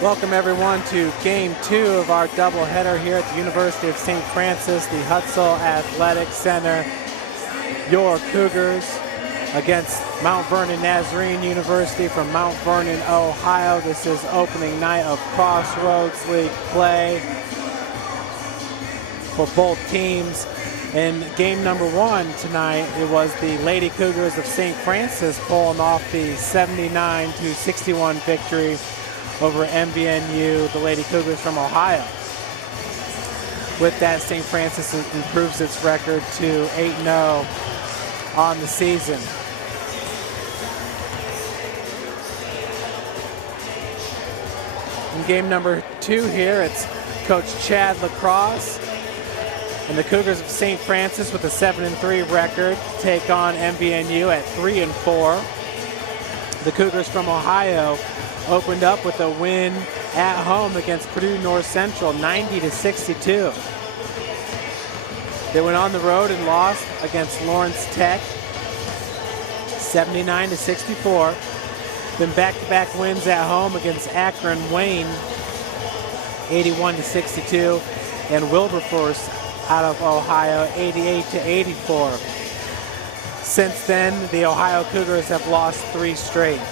Welcome everyone to Game 2 of our doubleheader here at the University of St. Francis, the Hutzel Athletic Center. Your Cougars against Mount Vernon Nazarene University from Mount Vernon, Ohio. This is opening night of Crossroads League play for both teams. In game number 1 tonight, it was the Lady Cougars of St. Francis pulling off the 79-61 victory over MVNU, the Lady Cougars from Ohio. With that, St. Francis improves its record to 8-0 on the season. In game number 2 here, it's Coach Chad Lacrosse and the Cougars of St. Francis with a 7-3 record take on MVNU at 3-4. The Cougars from Ohio opened up with a win at home against Purdue North Central, 90-62. They went on the road and lost against Lawrence Tech, 79-64. Then back-to-back wins at home against Akron Wayne, 81-62, and Wilberforce out of Ohio, 88-84. Since then, the Ohio Cougars have lost 3 straight.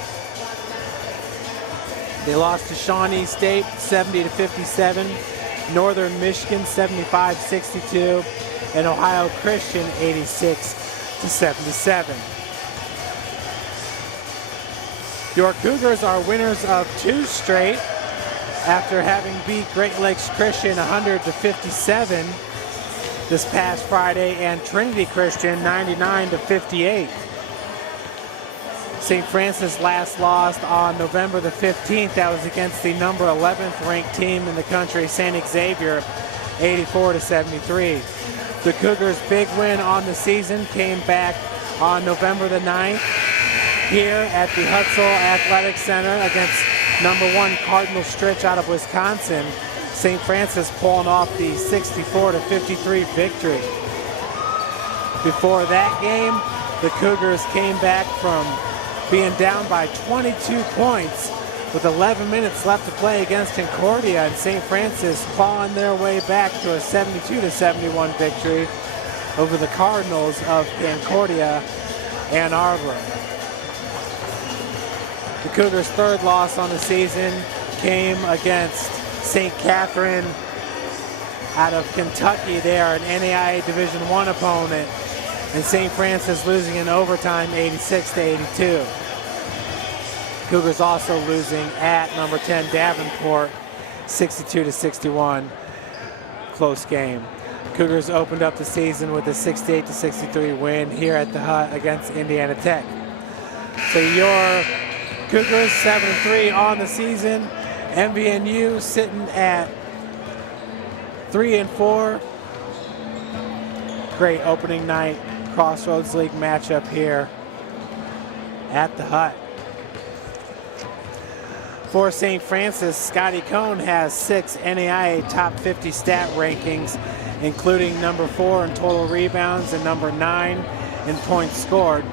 They lost to Shawnee State 70-57, Northern Michigan 75-62, and Ohio Christian 86-77. Your Cougars are winners of 2 straight after having beat Great Lakes Christian 100-57 this past Friday and Trinity Christian 99-58. St. Francis last lost on November the 15th. That was against the number 11th ranked team in the country, St. Xavier, 84-73. The Cougars' big win on the season came back on November the 9th here at the Hutzel Athletic Center against number 1 Cardinal Stritch out of Wisconsin. St. Francis pulling off the 64-53 victory. Before that game, the Cougars came back from being down by 22 points with 11 minutes left to play against Concordia, and St. Francis clawing their way back to a 72-71 victory over the Cardinals of Concordia, Ann Arbor. The Cougars' 3rd loss on the season came against St. Catherine out of Kentucky. They are an NAIA Division I opponent, and St. Francis losing in overtime 86-82. Cougars also losing at number 10 Davenport 62-61. Close game. Cougars opened up the season with a 68-63 win here at the Hut against Indiana Tech. So your Cougars 7-3 on the season. MVNU sitting at 3-4. Great opening night Crossroads League matchup here at the Hut. For St. Francis, Scotty Cohn has 6 NAIA top 50 stat rankings, including number 4 in total rebounds and number 9 in points scored.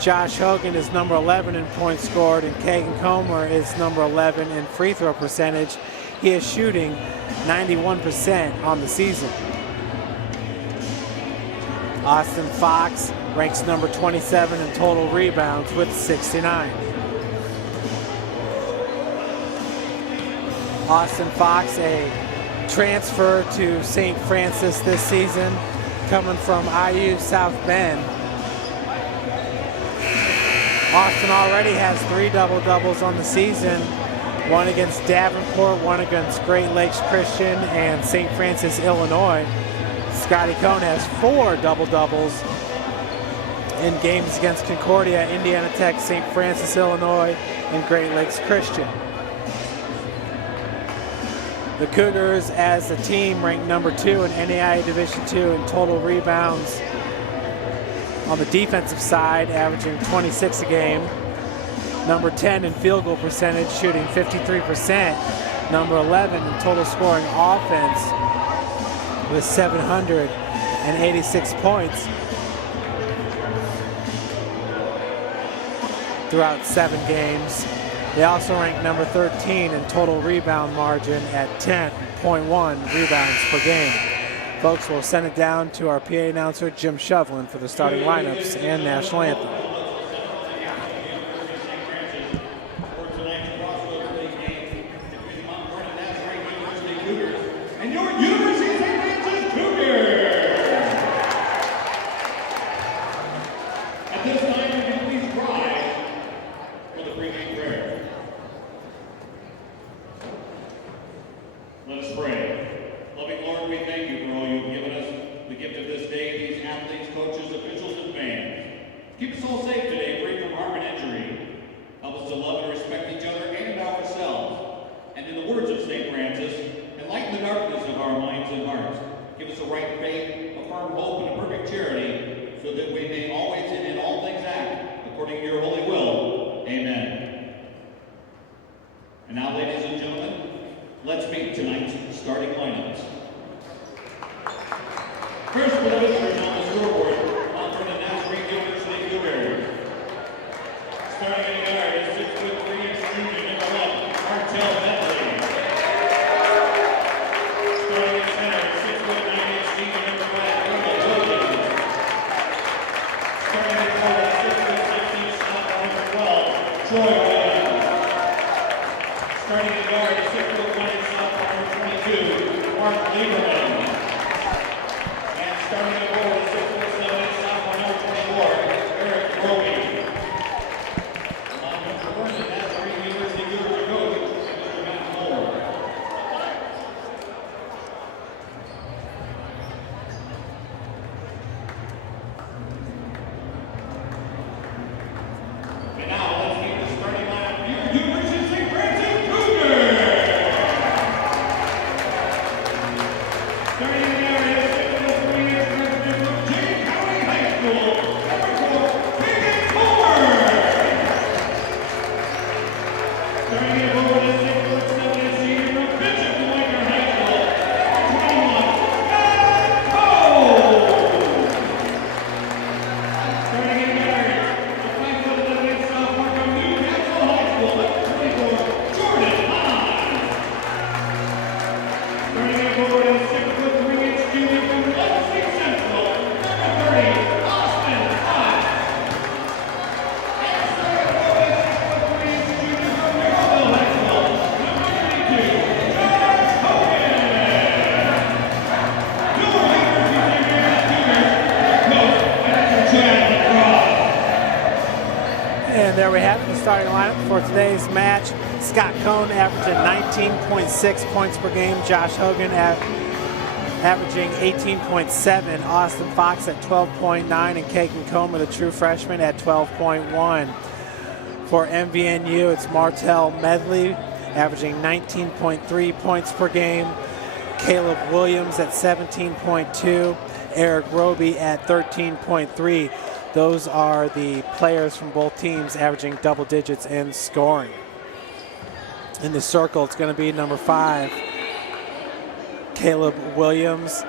Josh Hogan is number 11 in points scored, and Kagan Comer is number 11 in free throw percentage. He is shooting 91% on the season. Austin Fox ranks number 27 in total rebounds with 69. Austin Fox, a transfer to St. Francis this season, coming from IU South Bend. Austin already has 3 double-doubles on the season, 1 against Davenport, 1 against Great Lakes Christian and St. Francis, Illinois. Scotty Cohn has 4 double-doubles in games against Concordia, Indiana Tech, St. Francis, Illinois, and Great Lakes Christian. The Cougars, as a team, ranked number 2 in NAIA Division II in total rebounds. On the defensive side, averaging 26 a game. Number 10 in field goal percentage, shooting 53%. Number 11 in total scoring offense with 786 points throughout 7 games. They also rank number 13 in total rebound margin at 10.1 rebounds per game. Folks, we'll send it down to our PA announcer, Jim Shovlin, for the starting lineups and national anthem. And your University of St. Francis Cougars! At this time, would you please rise for the pregame prayer? Let us pray. Loving Lord, we thank you for all you've given us, the gift of this day, these athletes, coaches, officials, and fans. Keep us all safe today, free from harm and injury. Help us to love and respect each other and ourselves. And in the words of St. Francis, enlighten the darkness of our minds and hearts. Give us a right faith, a firm hope, and a perfect charity, so that we may always and in all things act according to your holy will. Amen. And now, ladies and gentlemen, let's meet tonight's starting lineups. First, for the visitors on the scoreboard, from the Nazarene University Cougars. Starting in the guard is 6'3" junior number 1, Martell Medley. Starting at center, 6'9" senior number 5, Earl Williams. Starting at forward, 6'16" sophomore number 12, Troy Williams. Starting at guard, 6'1" sophomore number 22, Mark Lieberman. And starting at forward, 6'7" sophomore number 24, Eric Roby. From the Nazarene University Cougars coach, Mr. Matt Moore. And now let's meet the starting lineup for your University of St. Francis Cougars. Starting in the area, 6'3" resident from Jay County High School, number 4, Keegan Ford. Starting in forward is 6'7" senior from Bishop Dwyer High School, number 21, Scott Cole. Starting in guard, a 5'11" sophomore from Newcastle High School, number 24, Jordan Hahn. Starting in forward is 6'3" junior from Leipzig Central, number 30, Austin Fox. And starting forward is 6'3" junior from Maryville High School, number 32, Josh Hogan. Your University of St. Francis Cougars, coached by Mr. Chad Lacrosse. And there we have it, the starting lineup for today's match. Scott Cohn averaging 19.6 points per game. Josh Hogan averaging 18.7. Austin Fox at 12.9. And Kagan Comer, the true freshman, at 12.1. For MVNU, it's Martell Medley averaging 19.3 points per game. Caleb Williams at 17.2. Eric Roby at 13.3. Those are the players from both teams averaging double digits in scoring. In the circle, it's going to be number 5, Caleb Williams.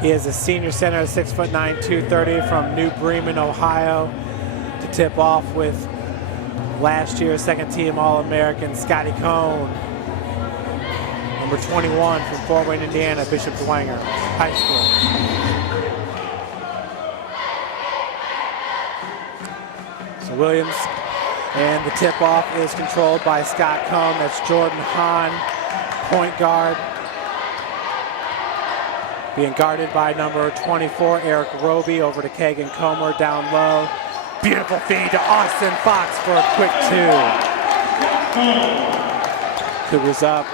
He is a senior center at 6'9", 230 from New Bremen, Ohio, to tip off with last year's second-team All-American Scotty Cohn. Number 21 from Fort Wayne, Indiana, Bishop Dwenger High School. So Williams, and the tip-off is controlled by Scott Cohn. That's Jordan Hahn, point guard. Being guarded by number 24, Eric Roby, over to Kagan Comer down low. Beautiful feed to Austin Fox for a quick 2. Cougars up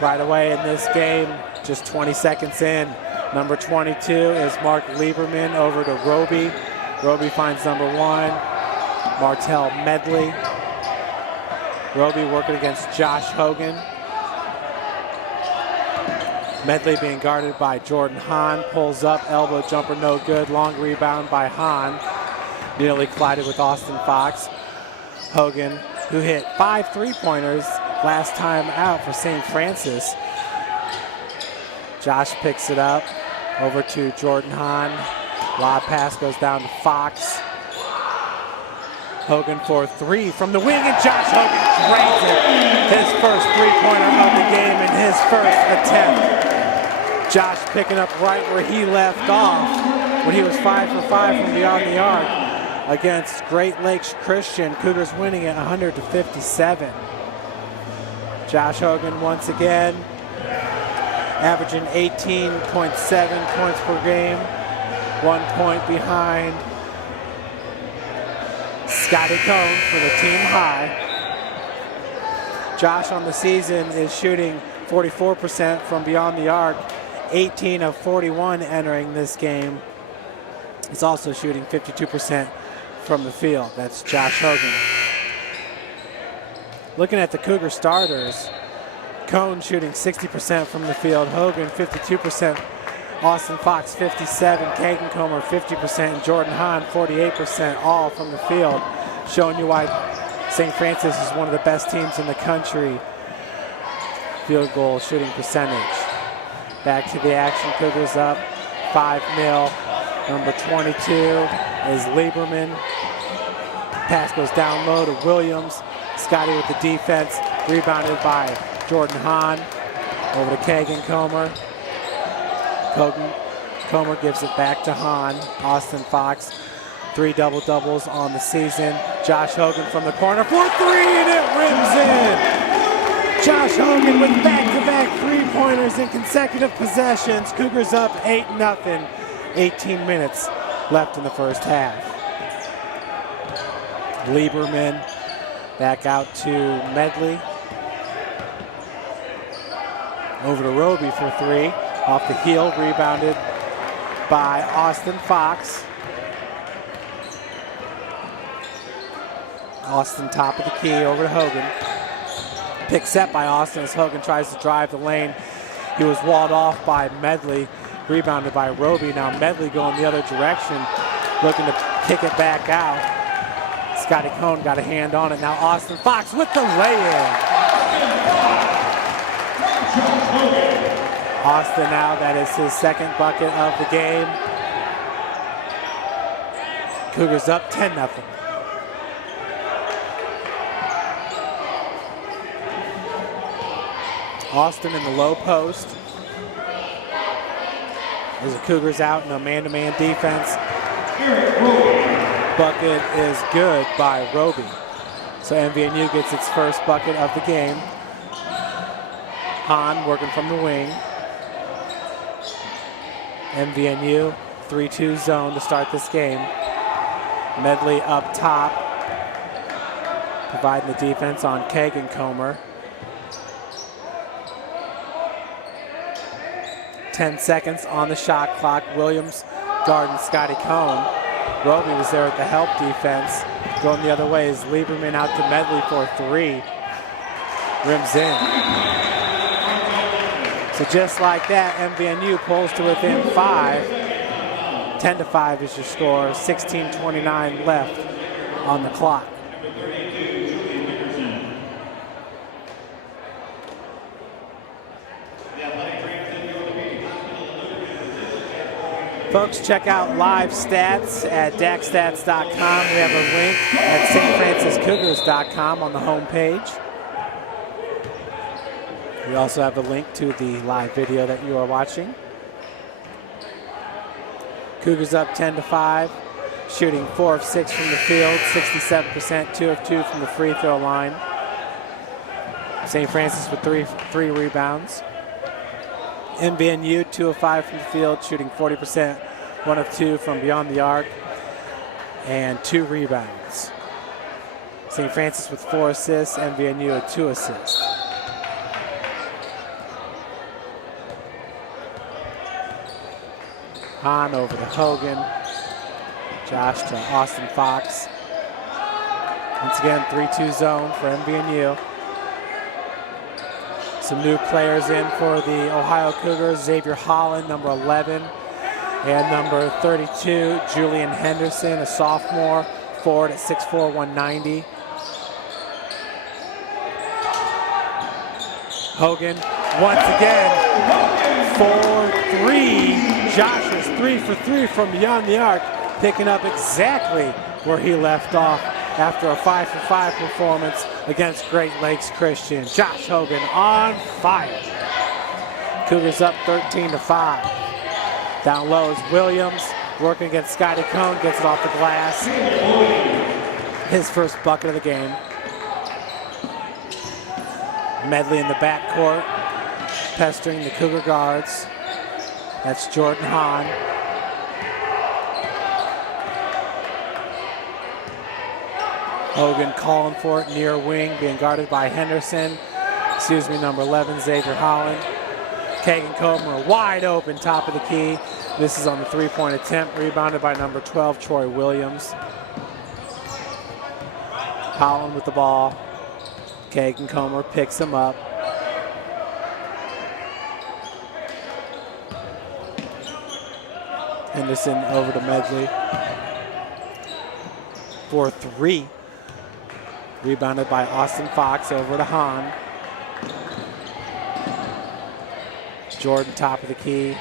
right away in this game, just 20 seconds in. Number 22 is Mark Lieberman, over to Roby. Roby finds number 1, Martell Medley. Roby working against Josh Hogan. Medley being guarded by Jordan Hahn. Pulls up, elbow jumper, no good. Long rebound by Hahn. Nearly collided with Austin Fox. Hogan, who hit 5 3-pointers last time out for St. Francis. Josh picks it up, over to Jordan Hahn. Lob pass goes down to Fox. Hogan for three from the wing, and Josh Hogan drains it. His first three-pointer of the game and his first attempt. Josh picking up right where he left off when he was 5 for 5 from beyond the arc against Great Lakes Christian. Cougars winning at 100-57. Josh Hogan once again averaging 18.7 points per game, 1 point behind Scotty Cohn for the team high. Josh on the season is shooting 44% from beyond the arc, 18 of 41 entering this game. He's also shooting 52% from the field. That's Josh Hogan. Looking at the Cougar starters, Cohn shooting 60% from the field, Hogan 52%, Austin Fox 57, Kagan Comer 50%, and Jordan Hahn 48%, all from the field, showing you why St. Francis is one of the best teams in the country. Field goal shooting percentage. Back to the action, Cougars up 5-0. Number 22 is Lieberman. Pass goes down low to Williams. Scotty with the defense, rebounded by Jordan Hahn. Over to Kagan Comer. Comer gives it back to Hahn. Austin Fox, 3 double-doubles on the season. Josh Hogan from the corner for three, and it rims in. Josh Hogan with back-to-back three-pointers in consecutive possessions. Cougars up 8-0. 18 minutes left in the first half. Lieberman back out to Medley. Over to Roby for three. Off the heel, rebounded by Austin Fox. Austin top of the key, over to Hogan. Pick set by Austin as Hogan tries to drive the lane. He was walled off by Medley, rebounded by Roby. Now Medley going the other direction, looking to kick it back out. Scotty Cohn got a hand on it. Now Austin Fox with the lay-in. Austin now, that is his second bucket of the game. Cougars up 10-0. Austin in the low post. As the Cougars out in a man-to-man defense. Bucket is good by Roby. So MVNU gets its first bucket of the game. Hahn working from the wing. MVNU 3-2 zone to start this game. Medley up top, providing the defense on Kagan Comer. 10 seconds on the shot clock. Williams guarding Scotty Cohn. Roby was there at the help defense. Going the other way is Lieberman out to Medley for three. Rims in. So just like that, MVNU pulls to within 5. 10-5 is your score. 16:29 left on the clock. Folks, check out live stats at daxstats.com. We have a link at stfranciscougars.com on the homepage. We also have a link to the live video that you are watching. Cougars up 10-5, shooting 4 of 6 from the field, 67%, 2 of 2 from the free throw line. St. Francis with three rebounds. MVNU 2 of 5 from the field, shooting 40%, 1 of 2 from beyond the arc, and 2 rebounds. St. Francis with 4 assists, MVNU with 2 assists. Hahn over to Hogan. Josh to Austin Fox. Once again, 3-2 zone for MVNU. Some new players in for the Ohio Cougars. Xavier Holland, number 11. And number 32, Julian Henderson, a sophomore, forward at 6'4", 190. Hogan, once again, 4-3. Josh is 3 for 3 from beyond the arc, picking up exactly where he left off after a 5-for-5 performance against Great Lakes Christian. Josh Hogan on fire. Cougars up 13-5. Down low is Williams, working against Scotty Cohn, gets it off the glass. His first bucket of the game. Medley in the backcourt, pestering the Cougar guards. That's Jordan Hahn. Hogan calling for it near wing, being guarded by Henderson. Number 11, Xavier Holland. Kagan Comer wide open, top of the key. This is on the three-point attempt, rebounded by number 12, Troy Williams. Holland with the ball. Kagan Comer picks him up. Henderson over to Medley. For 3. Rebounded by Austin Fox over to Hahn. Jordan top of the key.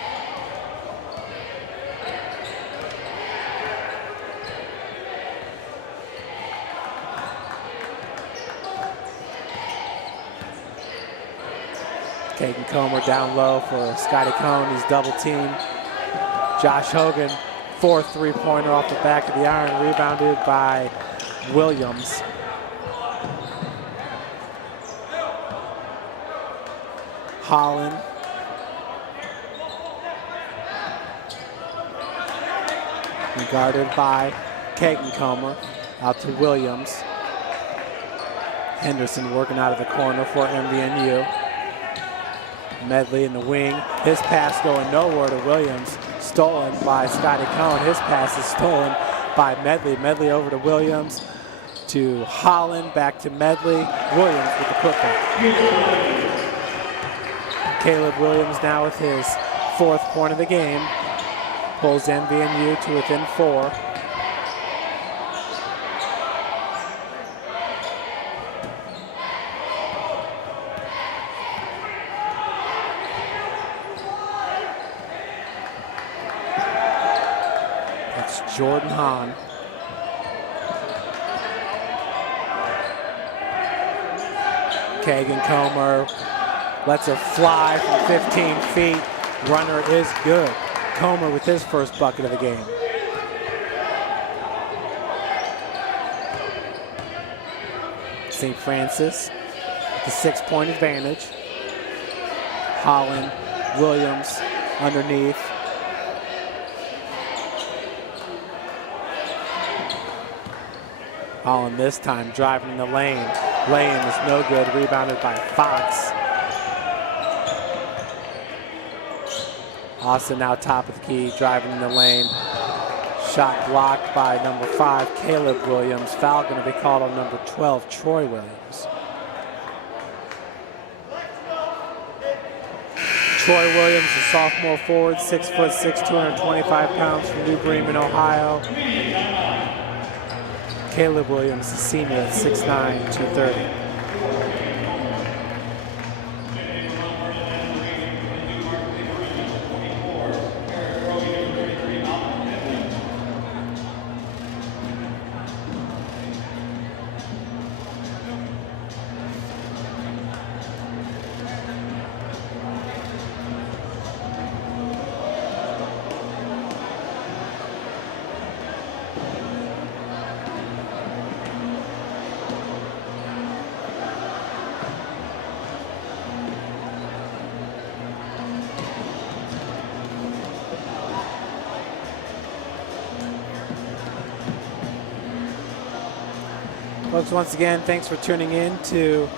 Kagan Comer down low for Scotty Cohn. He's double teamed. Josh Hogan, 4 3-pointer off the back of the iron, rebounded by Williams. Holland. Guarded by Kagan Comer. Out to Williams. Henderson working out of the corner for MVNU. Medley in the wing. His pass going nowhere to Williams. Stolen by Scotty Cohn. His pass is stolen by Medley. Medley over to Williams. To Holland. Back to Medley. Williams with the putback. Caleb Williams now with his 4th point of the game. Pulls MVNU to within 4. That's Jordan Hahn. Kagan Comer lets her fly from 15 feet. Runner is good. Comer with his first bucket of the game. St. Francis, the 6-point advantage. Holland, Williams underneath. Holland this time driving in the lane. Lane is no good, rebounded by Fox. Austin now top of the key, driving in the lane. Shot blocked by number 5, Caleb Williams. Foul going to be called on number 12, Troy Williams. Troy Williams, a sophomore forward, 6'6", 225 pounds from New Bremen, Ohio. Caleb Williams, a senior at 6'9", 230. Folks, once again, thanks for tuning in to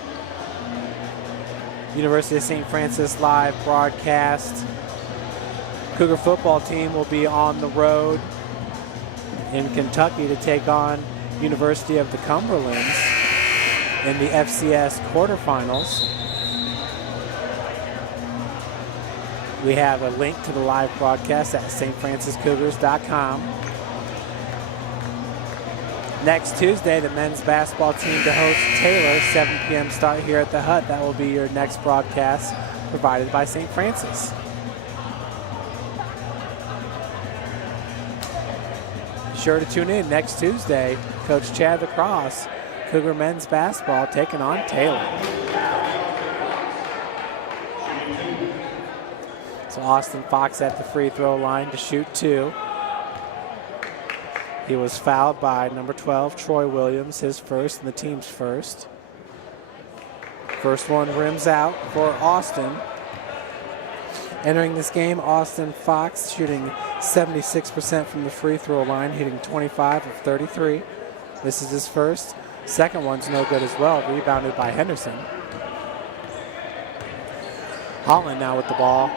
University of St. Francis live broadcast. Cougar football team will be on the road in Kentucky to take on University of the Cumberlands in the FCS quarterfinals. We have a link to the live broadcast at stfranciscougars.com. Next Tuesday, the men's basketball team to host Taylor, 7 p.m. start here at the Hut. That will be your next broadcast provided by St. Francis. Be sure to tune in next Tuesday Coach Chad Lacrosse, Cougar men's basketball taking on Taylor. So Austin Fox at the free throw line to shoot 2. He was fouled by number 12, Troy Williams, his first and the team's first. First one rims out for Austin. Entering this game, Austin Fox shooting 76% from the free throw line, hitting 25 of 33. This is his first. Second one's no good as well, rebounded by Henderson. Holland now with the ball.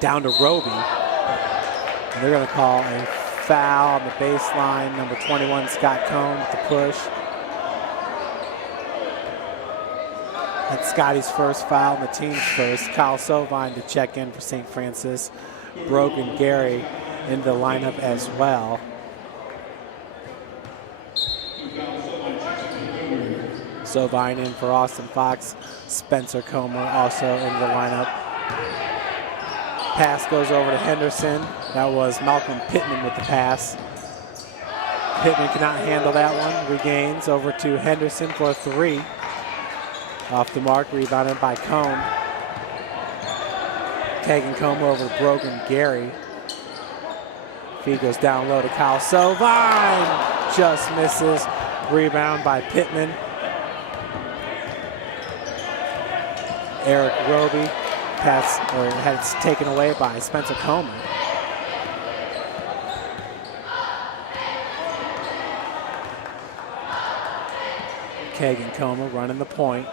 Down to Roby. And they're going to call a foul on the baseline. Number 21, Scott Cohn with the push. That's Scotty's first foul and the team's first. Kyle Sovine to check in for St. Francis. Brogan Gary into the lineup as well. Sovine in for Austin Fox. Spencer Comer also in the lineup. Pass goes over to Henderson. That was Malcolm Pittman with the pass. Pittman cannot handle that one. Regains over to Henderson for a 3. Off the mark, rebounded by Cone. Kagan Comer over to Brogan Gary. Feed goes down low to Kyle Sovine. Just misses. Rebound by Pittman. Eric Roby. Pass, or had it taken away by Spencer Comer. Kagan Comer running the point.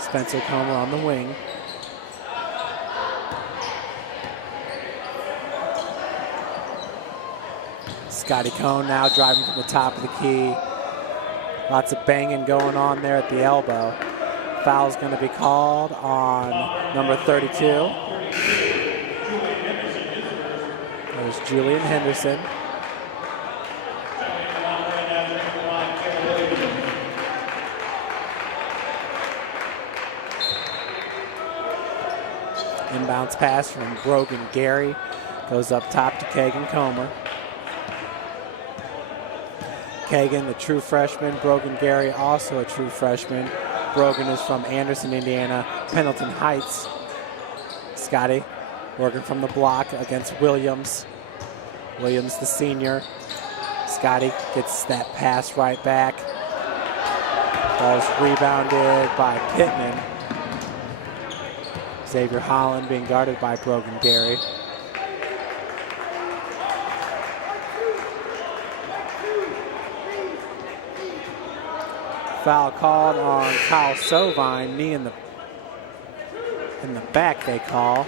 Spencer Comer on the wing. Scotty Cone now driving from the top of the key. Lots of banging going on there at the elbow. Foul's going to be called on number 32. There's Julian Henderson. Inbounds pass from Brogan Gary. Goes up top to Kagan Comer. Kagan, the true freshman. Brogan Gary, also a true freshman. Brogan is from Anderson, Indiana, Pendleton Heights. Scotty working from the block against Williams. Williams, the senior. Scotty gets that pass right back. Ball's rebounded by Pittman. Xavier Holland being guarded by Brogan Gary. Foul called on Kyle Sovine, knee in the back they call.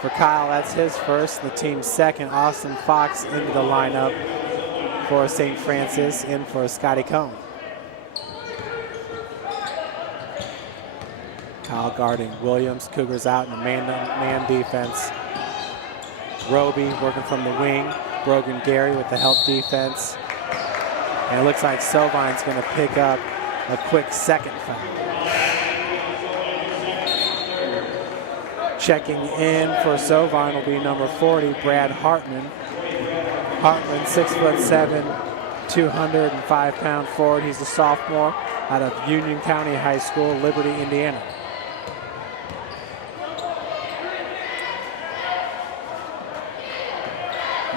For Kyle, that's his first, the team's second. Austin Fox into the lineup for St. Francis, in for Scotty Cone. Kyle guarding Williams. Cougars out in a man defense. Roby working from the wing. Brogan Gary with the help defense. And it looks like Sovine's going to pick up a quick second foul. Checking in for Sovine will be number 40, Brad Hartman. Hartman, 6'7", 205-pound forward. He's a sophomore out of Union County High School, Liberty, Indiana.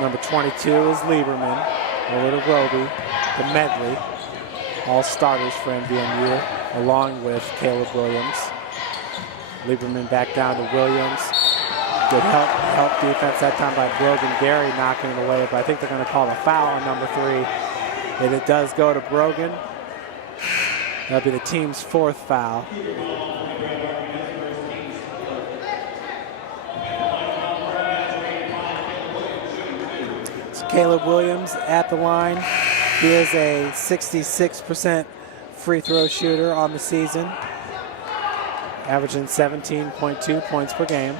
Number 22 is Lieberman. Over to Roby, to Medley. All starters for MVNU, along with Caleb Williams. Lieberman back down to Williams. Good help defense that time by Brogan Gary, knocking it away, but I think they're going to call a foul on number 3. And it does go to Brogan. That'll be the team's 4th foul. Caleb Williams at the line. He is a 66% free throw shooter on the season, averaging 17.2 points per game.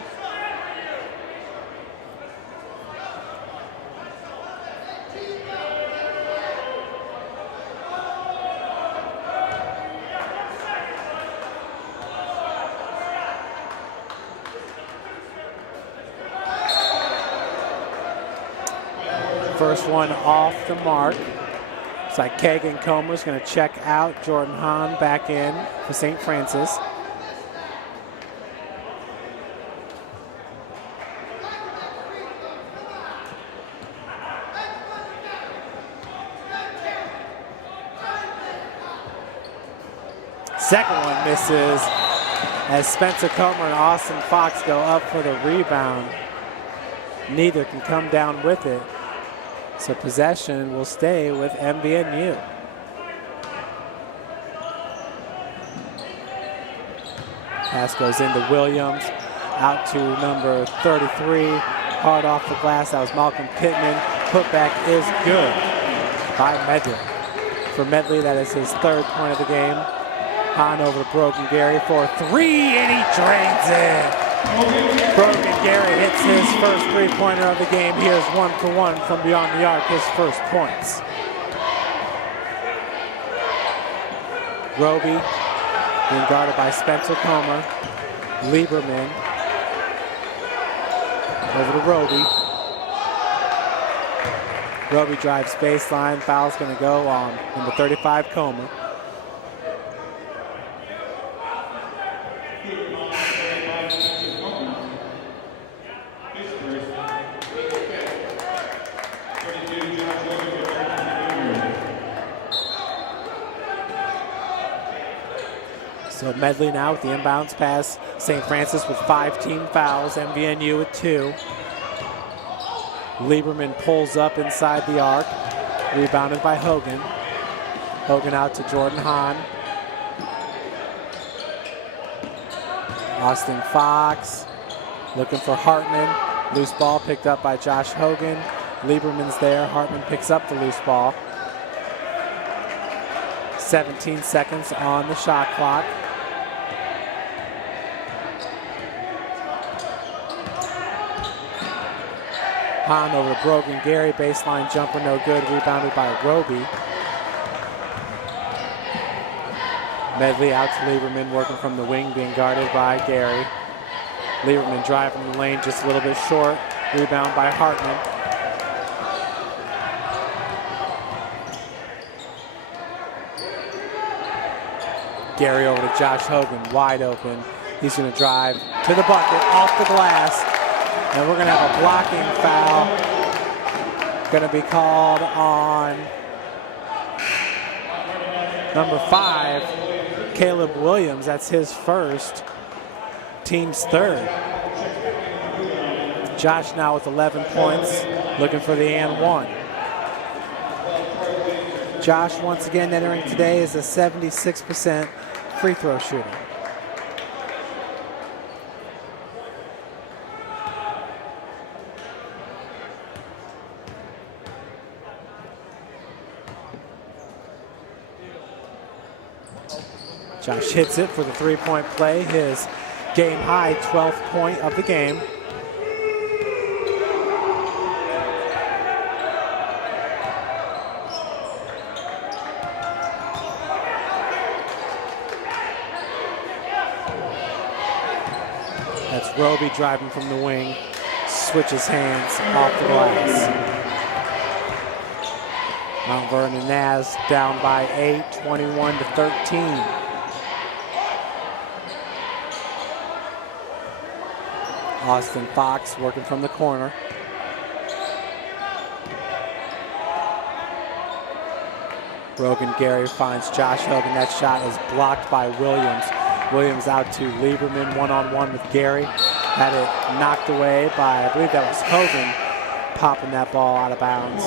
First one off the mark. It's like Kagan Comer's going to check out. Jordan Hahn back in for St. Francis. Second one misses as Spencer Comer and Austin Fox go up for the rebound. Neither can come down with it. So possession will stay with MVNU. Pass goes into Williams, out to number 33, hard off the glass. That was Malcolm Pittman. Putback is good by Medley. For Medley, that is his third point of the game. On over to Brogan Gary for three, and he drains it. Brogan Gary hits his first three-pointer of the game. He is 1 for 1 from beyond the arc, his first points. Roby being guarded by Spencer Comer. Lieberman over to Roby. Roby drives baseline. Foul's going to go on number 35, Comer. So Medley now with the inbounds pass. St. Francis with 5 team fouls. MVNU with 2. Lieberman pulls up inside the arc. Rebounded by Hogan. Hogan out to Jordan Hahn. Austin Fox looking for Hartman. Loose ball picked up by Josh Hogan. Lieberman's there. Hartman picks up the loose ball. 17 seconds on the shot clock. Hahn over to Brogan Gary. Baseline jumper no good. Rebounded by Roby. Medley out to Lieberman, working from the wing, being guarded by Gary. Lieberman driving the lane just a little bit short. Rebound by Hartman. Gary over to Josh Hogan, wide open. He's going to drive to the bucket, off the glass. And we're going to have a blocking foul. Going to be called on number 5, Caleb Williams. That's his first, team's third. Josh now with 11 points, looking for the and one. Josh, once again, entering today is a 76% free throw shooter. Josh hits it for the three-point play, his game high 12th point of the game. That's Roby driving from the wing, switches hands off the glass. Mount Vernon Naz down by 8, 21-13. Austin Fox working from the corner. Brogan Gary finds Josh Hogan. That shot is blocked by Williams. Williams out to Lieberman, one-on-one with Gary. Had it knocked away by, I believe that was Hogan, popping that ball out of bounds.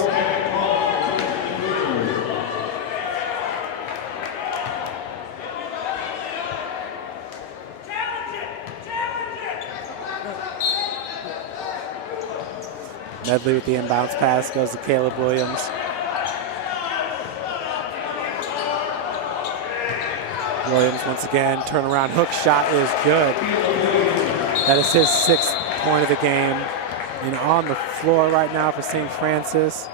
Medley with the inbounds pass goes to Caleb Williams. Williams once again, turnaround hook shot is good. That is his 6th point of the game. And on the floor right now for St. Francis.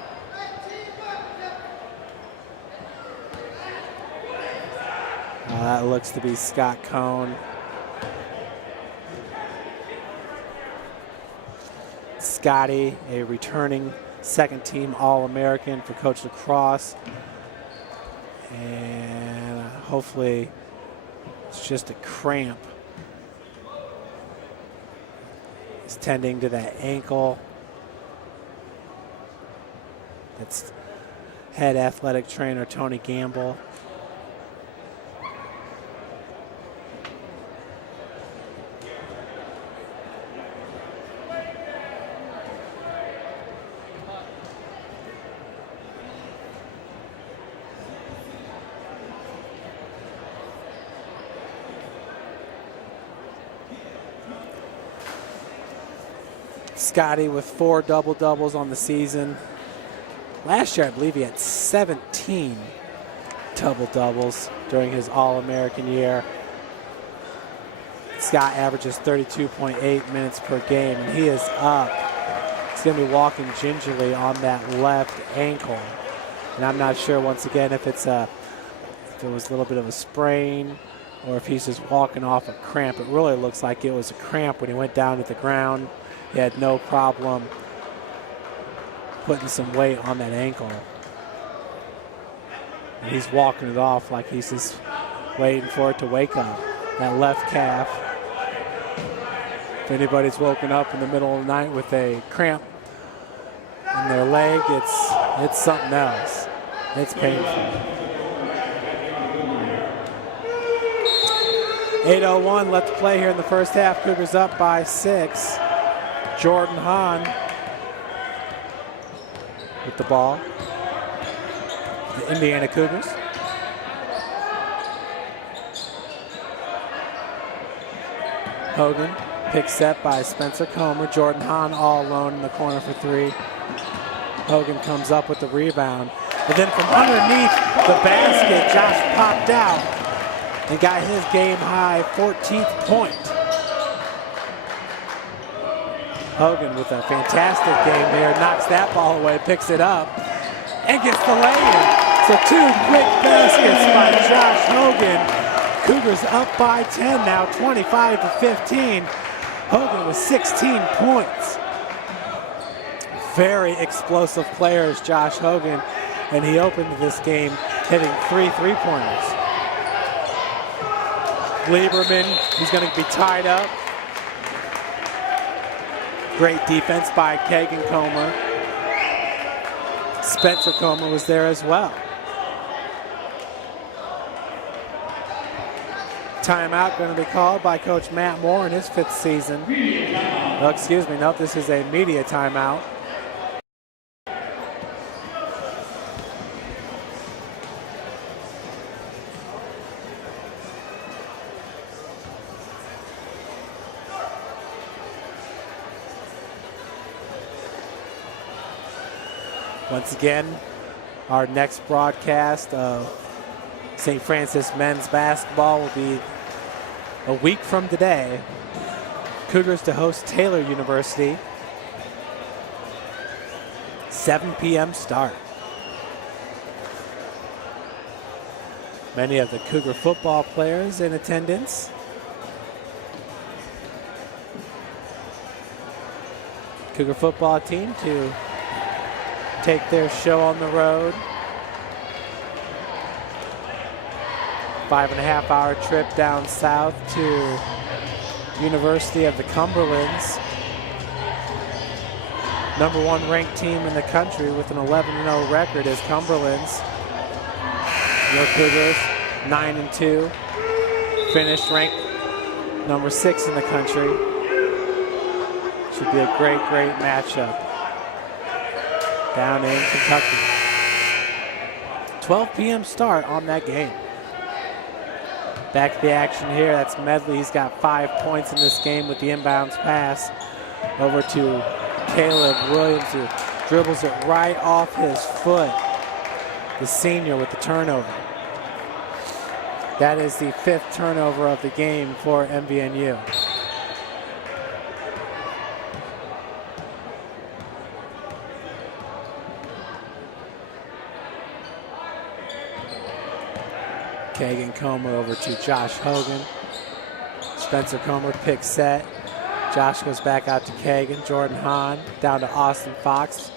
That looks to be Scott Cohn. Scotty, a returning second team All-American for Coach Lacrosse. And hopefully it's just a cramp. He's tending to that ankle. That's head athletic trainer Tony Gamble. Scotty with 4 double-doubles on the season. Last year, I believe he had 17 double-doubles during his All-American year. Scott averages 32.8 minutes per game, and he is up. He's going to be walking gingerly on that left ankle. And I'm not sure, once again, if it was a little bit of a sprain or if he's just walking off a cramp. It really looks like it was a cramp when he went down to the ground. He had no problem putting some weight on that ankle. And he's walking it off like he's just waiting for it to wake up. That left calf. If anybody's woken up in the middle of the night with a cramp in their leg, it's something else. It's painful. 8:01 left to play here in the first half. Cougars up by 6. Jordan Hahn with the ball. The Indiana Cougars. Hogan, pick set by Spencer Comer. Jordan Hahn all alone in the corner for 3. Hogan comes up with the rebound. And then from underneath the basket, Josh popped out and got his game high 14th point. Hogan with a fantastic game there, knocks that ball away, picks it up, and gets the lay-in. So 2 quick baskets by Josh Hogan. Cougars up by 10 now, 25-15. Hogan with 16 points. Very explosive players, Josh Hogan, and he opened this game hitting 3 3-pointers. Lieberman, he's going to be tied up. Great defense by Kagan Comer. Spencer Comer was there as well. Timeout going to be called by Coach Matt Moore in his 5th season. Oh, excuse me, nope, this is a media timeout. Once again, our next broadcast of St. Francis men's basketball will be a week from today. Cougars to host Taylor University. 7 p.m. start. Many of the Cougar football players in attendance. Cougar football team to take their show on the road. 5.5-hour trip down south to University of the Cumberlands. Number 1 ranked team in the country with an 11-0 record is Cumberlands. Your Cougars 9-2. Finished ranked number 6 in the country. Should be a great, great matchup down in Kentucky. 12 p.m. start on that game. Back to the action here. That's Medley. He's got 5 points in this game with the inbounds pass over to Caleb Williams, who dribbles it right off his foot. The senior with the turnover. That is the 5th turnover of the game for MVNU. Kagan Comer over to Josh Hogan. Spencer Comer pick set. Josh goes back out to Kagan. Jordan Hahn down to Austin Fox.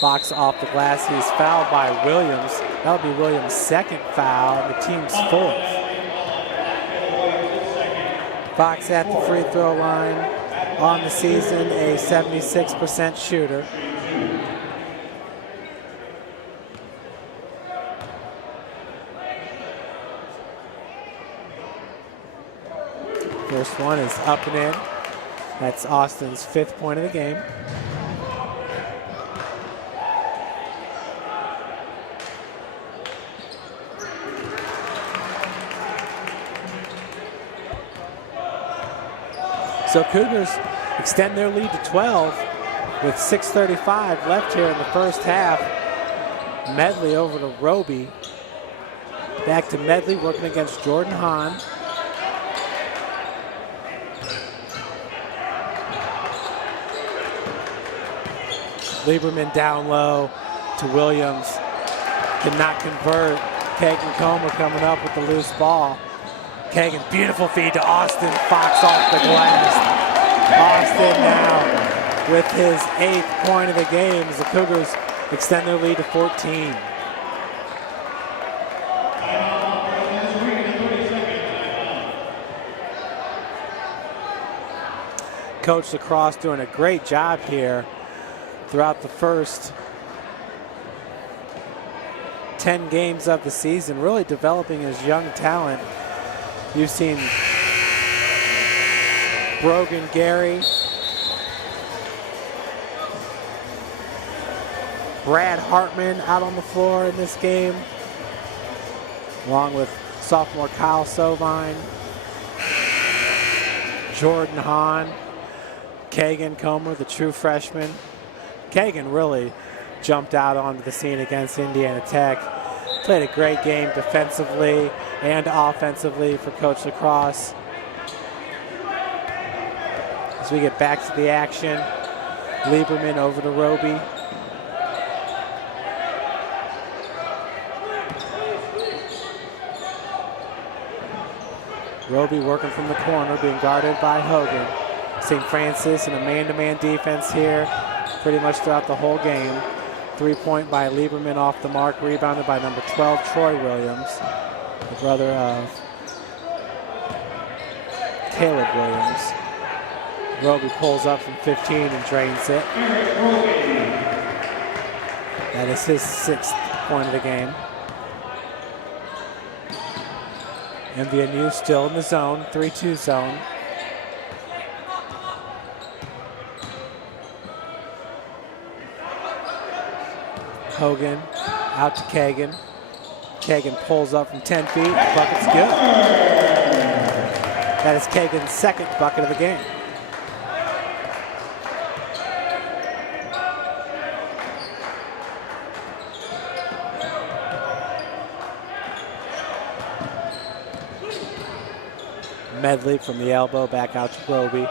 Fox off the glass. He's fouled by Williams. That'll be Williams' second foul and the team's fourth. Fox at the free throw line on the season, a 76% shooter. First one is up and in. That's Austin's 5th point of the game. So Cougars extend their lead to 12 with 6:35 left here in the first half. Medley over to Roby. Back to Medley working against Jordan Hahn. Lieberman down low to Williams. Cannot convert. Kagan Comer coming up with the loose ball. Kagan, beautiful feed to Austin. Fox off the glass. Austin now with his 8th point of the game as the Cougars extend their lead to 14. Coach Lacrosse doing a great job here throughout the first 10 games of the season, really developing his young talent. You've seen Brogan Gary, Brad Hartman out on the floor in this game, along with sophomore Kyle Sovine, Jordan Hahn, Kagan Comer, the true freshman. Kagan really jumped out onto the scene against Indiana Tech. Played a great game defensively and offensively for Coach Lacrosse. As we get back to the action, Lieberman over to Roby. Roby working from the corner, being guarded by Hogan. St. Francis in a man-to-man defense here pretty much throughout the whole game. 3-point by Lieberman off the mark, rebounded by number 12, Troy Williams, the brother of Caleb Williams. Roby pulls up from 15 and drains it. That is his 6th point of the game. MVNU still in the zone, 3-2 zone. Hogan out to Kagan. Kagan pulls up from 10 feet. Bucket's good. That is Kagan's 2nd bucket of the game. Medley from the elbow back out to Roby.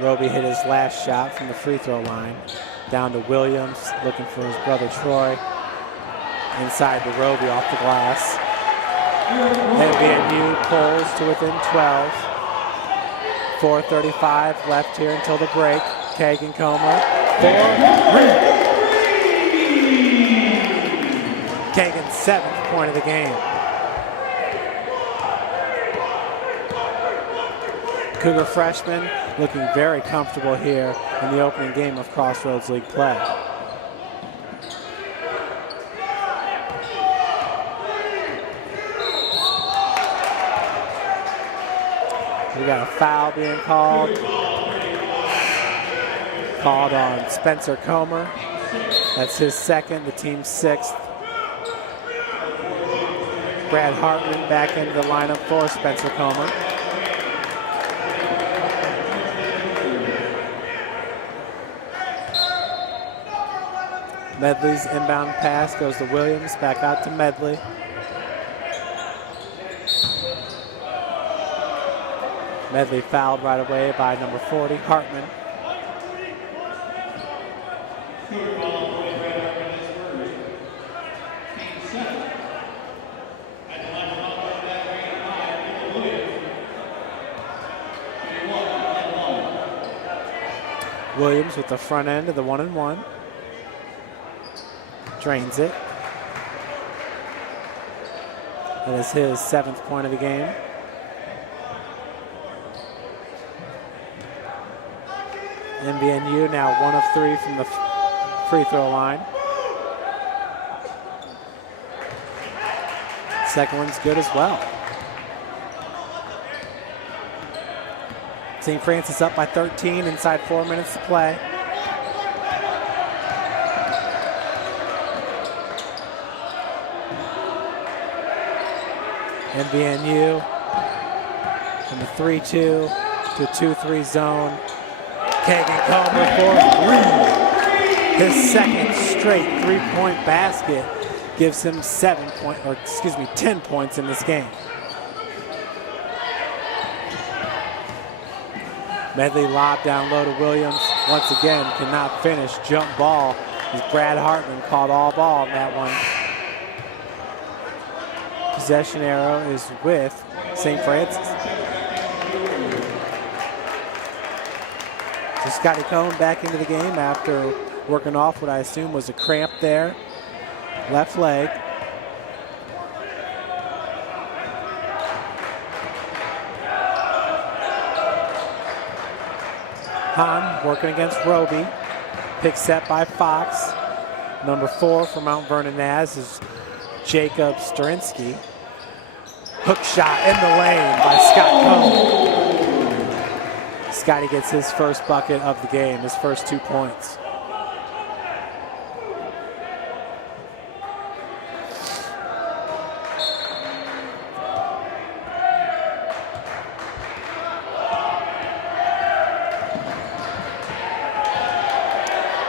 Roby hit his last shot from the free throw line. Down to Williams, looking for his brother Troy. Inside to Roby off the glass. MVNU pulls to within 12. 4:35 left here until the break. Kagan Comer. Kagan's 7th point of the game. Cougar freshman looking very comfortable here in the opening game of Crossroads League play. We got a foul being called. Called on Spencer Comer. That's his 2nd, the team's 6th. Brad Hartman back into the lineup for Spencer Comer. Medley's inbound pass goes to Williams, back out to Medley. Medley fouled right away by number 40, Hartman. Williams with the front end of the 1-and-1. drains it. That is his 7th point of the game. MVNU now 1 of 3 from the free throw line. Second one's good as well. St. Francis up by 13 inside 4 minutes to play. MVNU from the 3-2 to 2-3 zone. Kagan Comer for 3. His second straight 3-point basket gives him 10 points in this game. Medley lob down low to Williams. Once again, cannot finish. Jump ball. As Brad Hartman called all ball on that one. Possession arrow is with St. Francis. So Scotty Cohn back into the game after working off what I assume was a cramp there. Left leg. Hahn working against Roby. Pick set by Fox. Number 4 for Mount Vernon Naz is Jacob Sterinsky. Hook shot in the lane by Scott Cohn. Scotty gets his first bucket of the game, his first 2 points.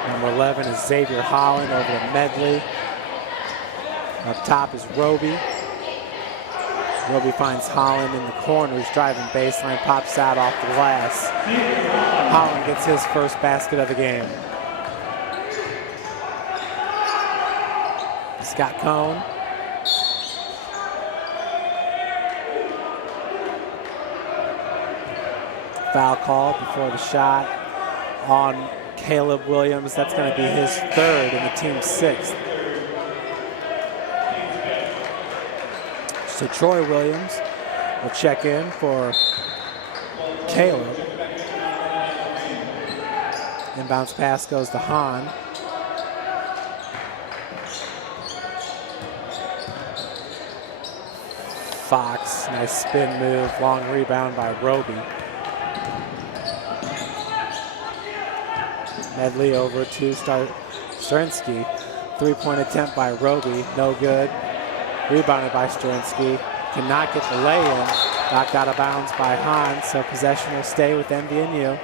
Number 11 is Xavier Holland over to Medley. Up top is Roby. Roby finds Holland in the corners, driving baseline, pops out off the glass. Holland gets his first basket of the game. Scott Cohn. Foul called before the shot on Caleb Williams. That's going to be his 3rd and the team's 6th. So Troy Williams will check in for Caleb. Inbounds pass goes to Hahn. Fox, nice spin move, long rebound by Roby. Medley over to Sterinsky. 3-point attempt by Roby, no good. Rebounded by Sterinsky. Cannot get the lay-in. Knocked out of bounds by Hahn, so possession will stay with MVNU.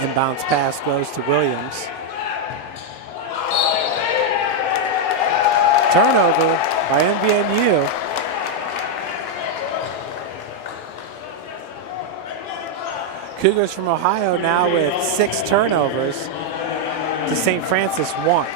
Inbounds pass goes to Williams. Turnover by MVNU. Cougars from Ohio now with 6 turnovers to St. Francis 1.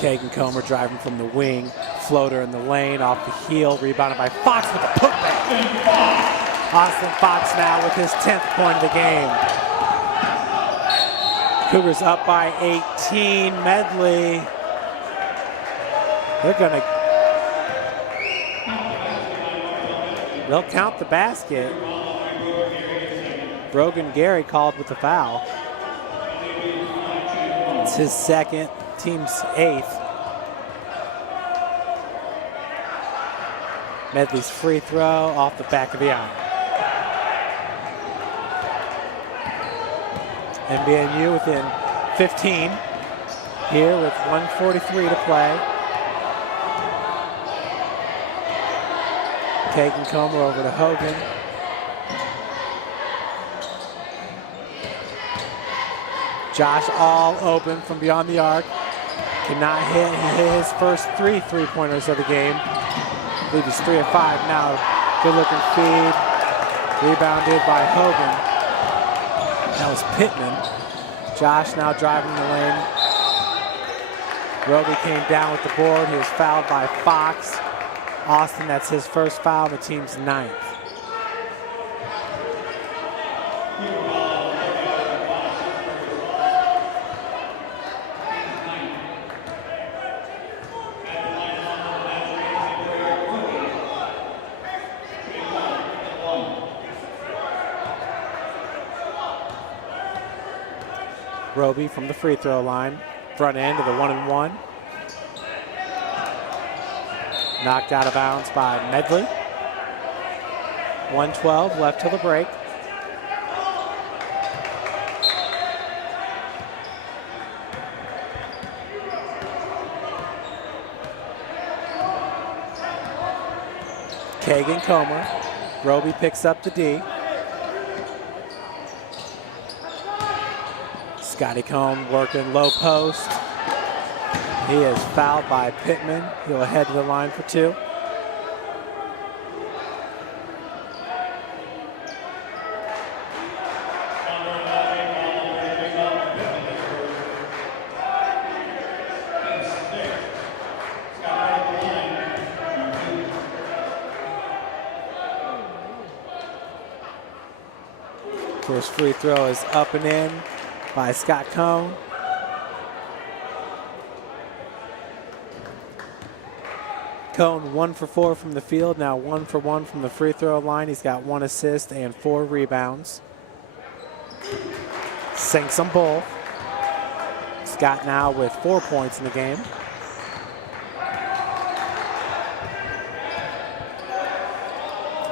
Kagan Comer driving from the wing. Floater in the lane, off the heel, rebounded by Fox with a putback. Austin Fox now with his 10th point of the game. Cougars up by 18. Medley. They'll count the basket. Brogan Gary called with the foul. It's his 2nd, team's 8th. Medley's free throw off the back of the iron. MVNU within 15 here with 1:43 to play. Kagan Comer over to Hogan. Josh all open from beyond the arc. Cannot hit. He hit his first 3 3-pointers of the game. I believe he's 3 of 5 now. Good looking feed. Rebounded by Hogan. That was Pittman. Josh now driving the lane. Roby came down with the board. He was fouled by Fox. Austin, that's his first foul, the team's 9th. Roby from the free throw line. Front end of the 1-and-1. Knocked out of bounds by Medley. 1:12 left till the break. Kagan Comer. Roby picks up the D. Scotty Cone working low post. He is fouled by Pittman. He'll head to the line for 2. First free throw is up and in by Scott Cone. Cone 1 for 4 from the field, now 1 for 1 from the free throw line. He's got 1 assist and 4 rebounds. Sinks them both. Scott now with 4 points in the game.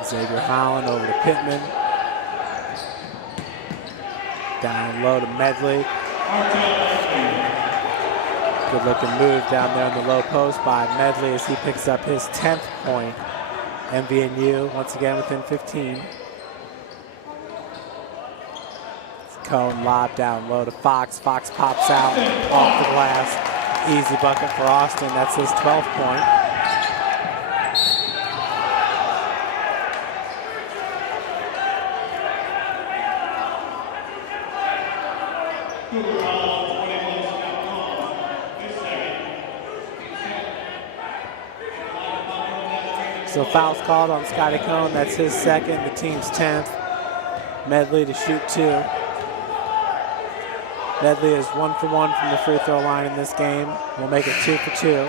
Xavier Howland over to Pittman. Down low to Medley. Good looking move down there on the low post by Medley as he picks up his 10th point. MVNU once again within 15. Cone lob down low to Fox. Fox pops out off the glass. Easy bucket for Austin. That's his 12th point. So fouls called on Scotty Cone. That's his 2nd, the team's 10th. Medley to shoot 2. Medley is 1 for 1 from the free throw line in this game. We'll make it 2 for 2.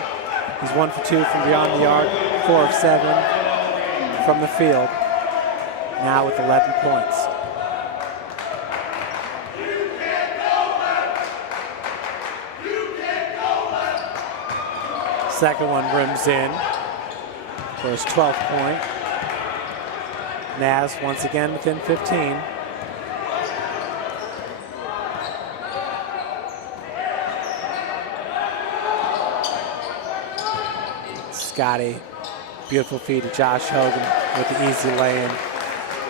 He's 1 for 2 from beyond the arc, 4 of 7 from the field. Now with 11 points. Second one rims in for his 12th point. Naz once again within 15. Scotty, beautiful feed to Josh Hogan with the easy lay-in.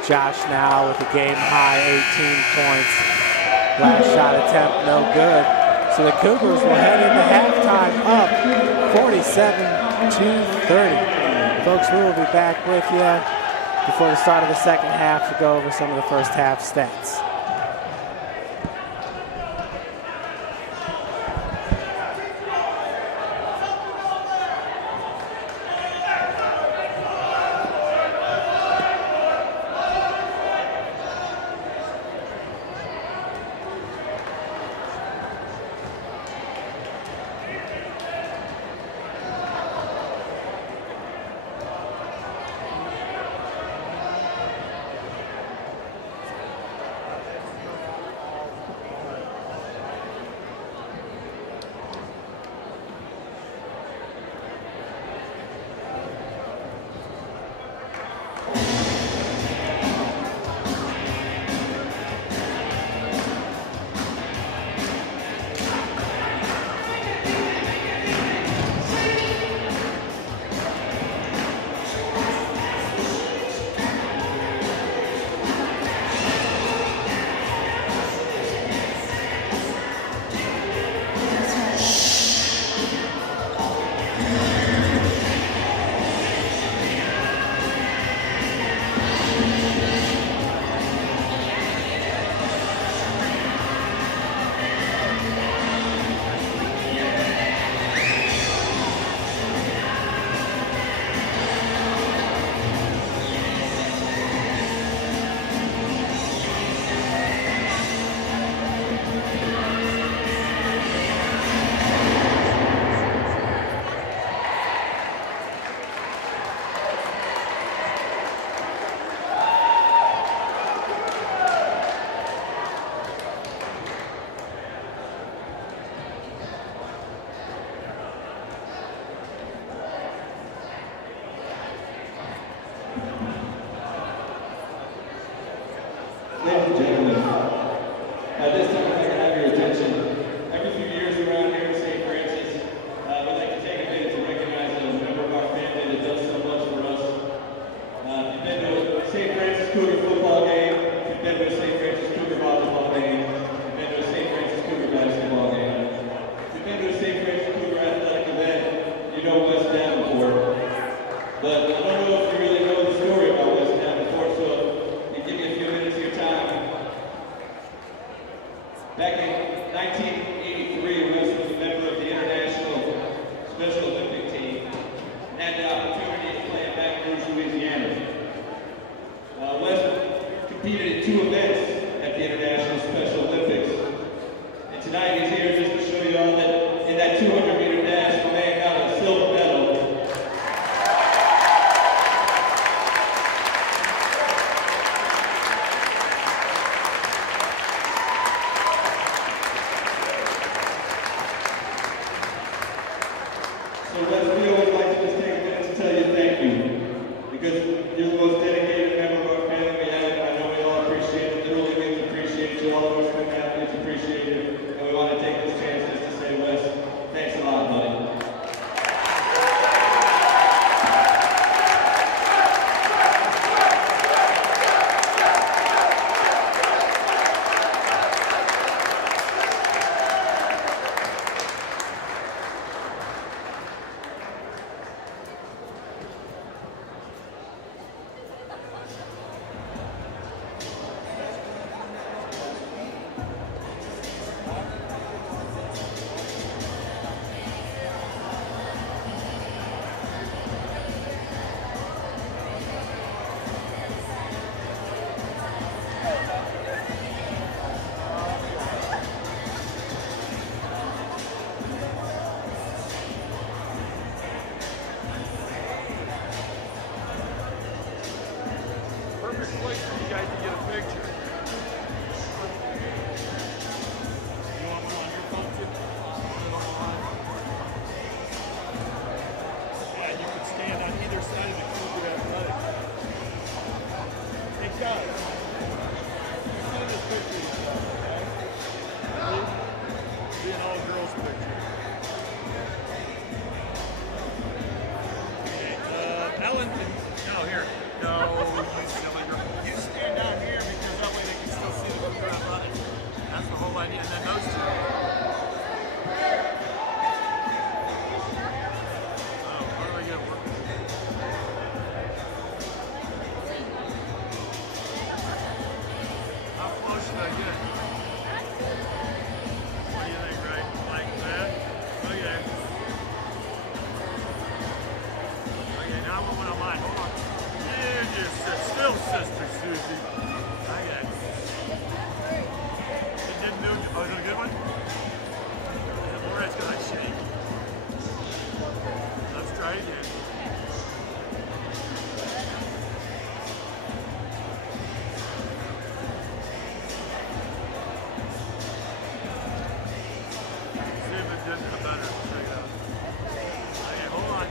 Josh now with a game-high 18 points. Last shot attempt, no good. So the Cougars will head into halftime up 47-30. Folks, we will be back with you before the start of the second half to go over some of the first half stats. 1983, Wes was a member of the International Special Olympic team and had the opportunity to play in Baton Rouge, Louisiana. Wes competed in 2 events at the International Special Olympics. And tonight he's here just to show you all that in that 200-meter dash, the man got a silver medal. So Wes, we always like to just take a minute to tell you thank you, because you're the most dedicated member of our family we have. I know we all appreciate it. Literally, we appreciate you. All of our student athletes appreciate it, and we want to take this chance just to say, Wes, thanks a lot, buddy. Perfect place for you guys to get a picture. You want one on your phone too? Yeah, you can stand on either side of the Cougar Athletics. Hey guys, send this picture to yourself, okay? Be an all-girls picture. Okay, Ellen, no, here. No, you stand down here because that way they can still see the Cougar Athletics. That's the whole idea. And then those two. Oh, what are we going to work with? How close should I get? What do you think, right? Like that? Okay. Okay, now I want one on mine. Hold on. You just sit still, Sister Susie. Okay. It didn't do it. Oh, is it a good one? Is it more? It's because I shake. Let's try again. See if it did it better. Check it out. Okay, hold on.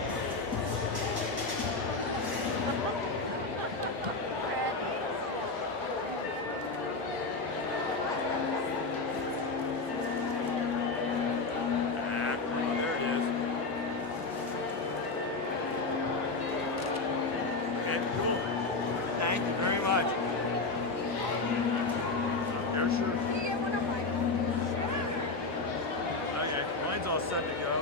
Thank you very much. Yeah, sure. Okay, mine's all set to go.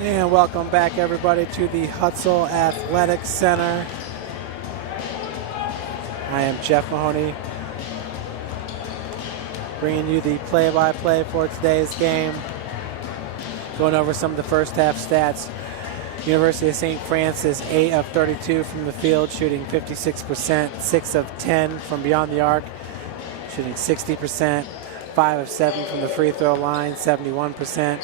And welcome back, everybody, to the Hutzel Athletic Center. I am Jeff Mahoney, bringing you the play-by-play for today's game. Going over some of the first half stats. University of St. Francis, 8 of 32 from the field, shooting 56%, 6 of 10 from beyond the arc, shooting 60%, 5 of 7 from the free throw line, 71%.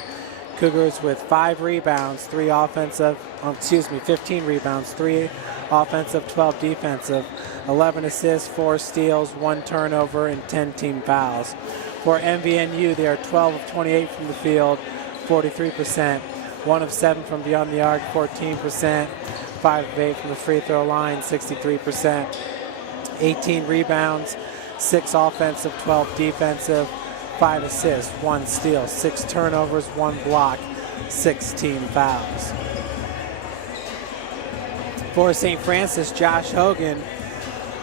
Cougars with 5 rebounds, 15 rebounds, 3 offensive, 12 defensive, 11 assists, 4 steals, 1 turnover, and 10 team fouls. For MVNU, they are 12 of 28 from the field, 43%, 1 of 7 from beyond the arc, 14%, 5 of 8 from the free throw line, 63%, 18 rebounds, 6 offensive, 12 defensive, 5 assists, 1 steal, 6 turnovers, 1 block, 6 team fouls. For St. Francis, Josh Hogan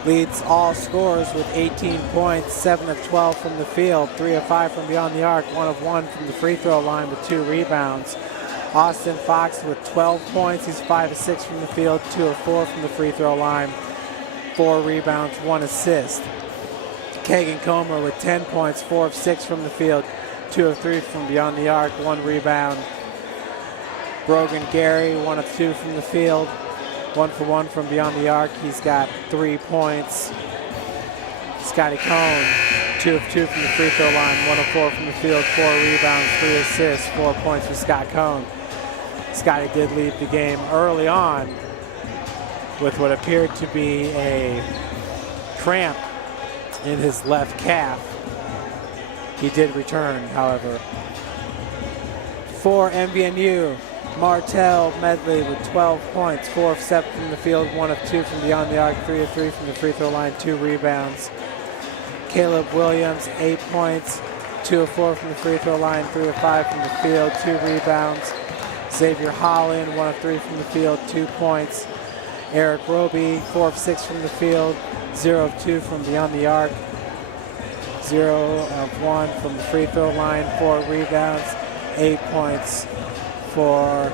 leads all scorers with 18 points, 7 of 12 from the field, 3 of 5 from beyond the arc, 1 of 1 from the free throw line with 2 rebounds. Austin Fox with 12 points, he's 5 of 6 from the field, 2 of 4 from the free throw line, 4 rebounds, 1 assist. Kagan Comer with 10 points, 4 of 6 from the field, 2 of 3 from beyond the arc, 1 rebound. Brogan Gary, 1 of 2 from the field, 1 for 1 from beyond the arc. He's got 3 points. Scotty Cohn, 2 of 2 from the free throw line, 1 of 4 from the field, 4 rebounds, 3 assists, 4 points for Scott Cohn. Scotty did leave the game early on with what appeared to be a cramp in his left calf. He did return, however. For MVNU, Martell Medley with 12 points, 4 of 7 from the field, 1 of 2 from beyond the arc, 3 of 3 from the free throw line, 2 rebounds. Caleb Williams, 8 points, 2 of 4 from the free throw line, 3 of 5 from the field, 2 rebounds. Xavier Holland, 1 of 3 from the field, 2 points. Eric Roby, 4 of 6 from the field, 0 of 2 from beyond the arc, 0 of 1 from the free throw line, 4 rebounds, 8 points for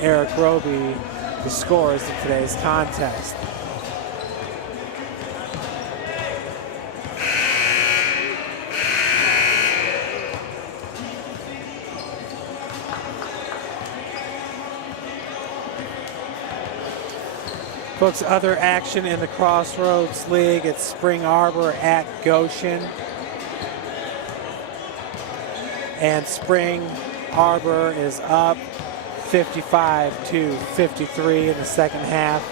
Eric Roby, the scorers of today's contest. Folks, other action in the Crossroads League at Spring Arbor at Goshen. And Spring Arbor is up 55-53 in the second half.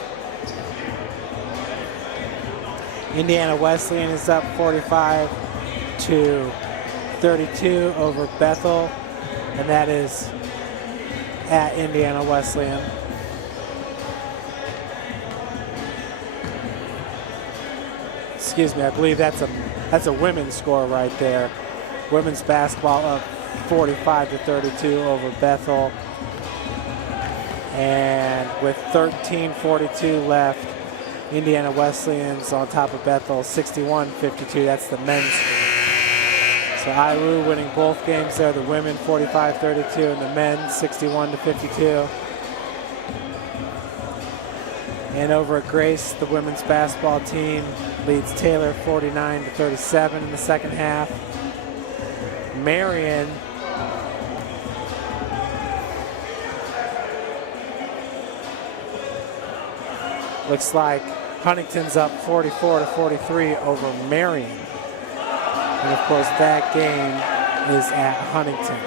Indiana Wesleyan is up 45-32 over Bethel, and that is at Indiana Wesleyan. Excuse me, I believe that's a women's score right there. Women's basketball up 45-32 over Bethel. And with 13:42 left, Indiana Wesleyan's on top of Bethel, 61-52. That's the men's score. So IRU winning both games there. The women 45-32 and the men 61-52. And over at Grace, the women's basketball team leads Taylor 49-37 in the second half. Marion looks like Huntington's up 44-43 over Marion. And of course that game is at Huntington.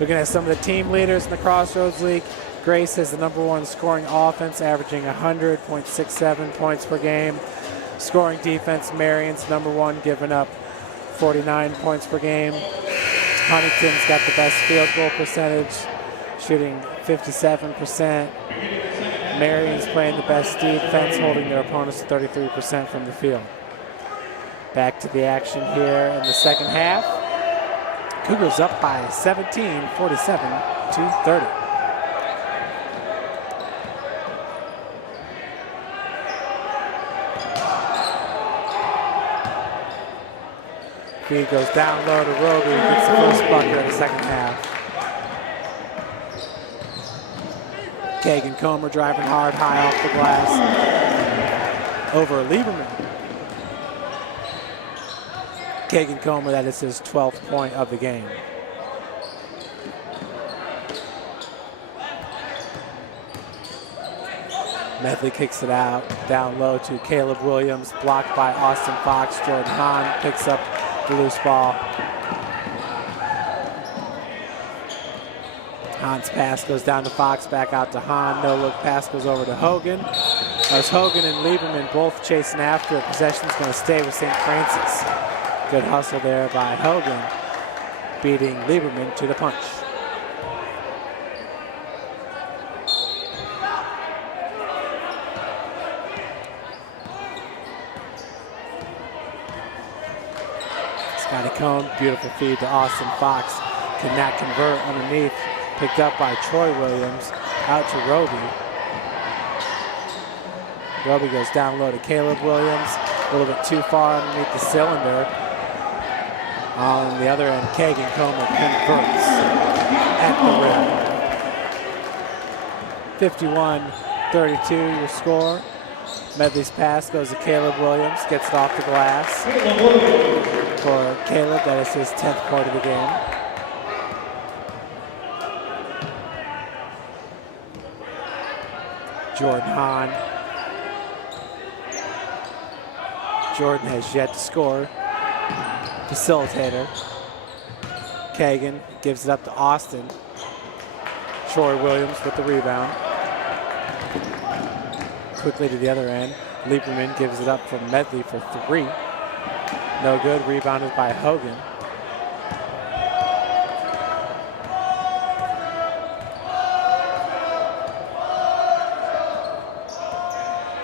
Looking at some of the team leaders in the Crossroads League, Grace has the #1 scoring offense, averaging 100.67 points per game. Scoring defense, Marion's #1, giving up 49 points per game. Huntington's got the best field goal percentage, shooting 57%. Marion's playing the best defense, holding their opponents to 33% from the field. Back to the action here in the second half. Cougars up by 17, 47-30. Feed goes down low to Roby, who gets the first bucket of the second half. Kagan Comer driving hard, high off the glass. Over Lieberman. Kagan Comer, that is his 12th point of the game. Medley kicks it out, down low to Caleb Williams, blocked by Austin Fox. Jordan Hahn picks up the loose ball. Hahn's pass goes down to Fox, back out to Hahn. No look pass goes over to Hogan. As Hogan and Lieberman both chasing after it, possession's going to stay with St. Francis. Good hustle there by Hogan, beating Lieberman to the punch. Scotty Cohn, beautiful feed to Austin Fox. Cannot convert underneath. Picked up by Troy Williams. Out to Roby. Roby goes down low to Caleb Williams. A little bit too far underneath the cylinder. On the other end, Kagan Comer converts at the rim. 51-32 your score. Medley's pass goes to Caleb Williams. Gets it off the glass. For Caleb, that is his 10th point of the game. Jordan Hahn. Jordan has yet to score. Facilitator. Kagan gives it up to Austin. Troy Williams with the rebound. Quickly to the other end. Lieberman gives it up for Medley for three. No good. Rebounded by Hogan.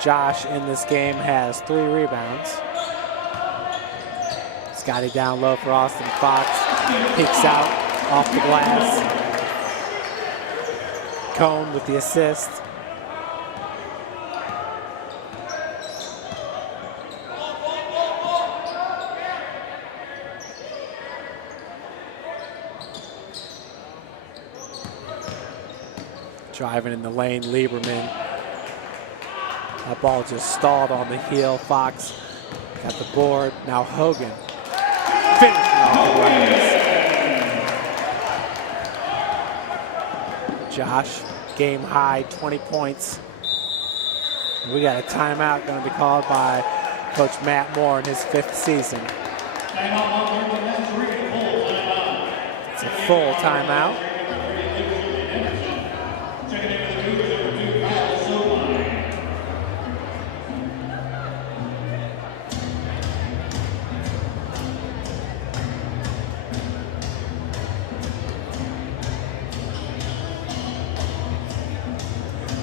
Josh in this game has 3 rebounds. Scotty down low for Austin Fox. Peeks out off the glass. Cone with the assist. Driving in the lane, Lieberman. That ball just stalled on the heel. Fox got the board. Now Hogan finishing off the runs. Josh, game high, 20 points. We got a timeout going to be called by Coach Matt Moore in his 5th season. It's a full timeout.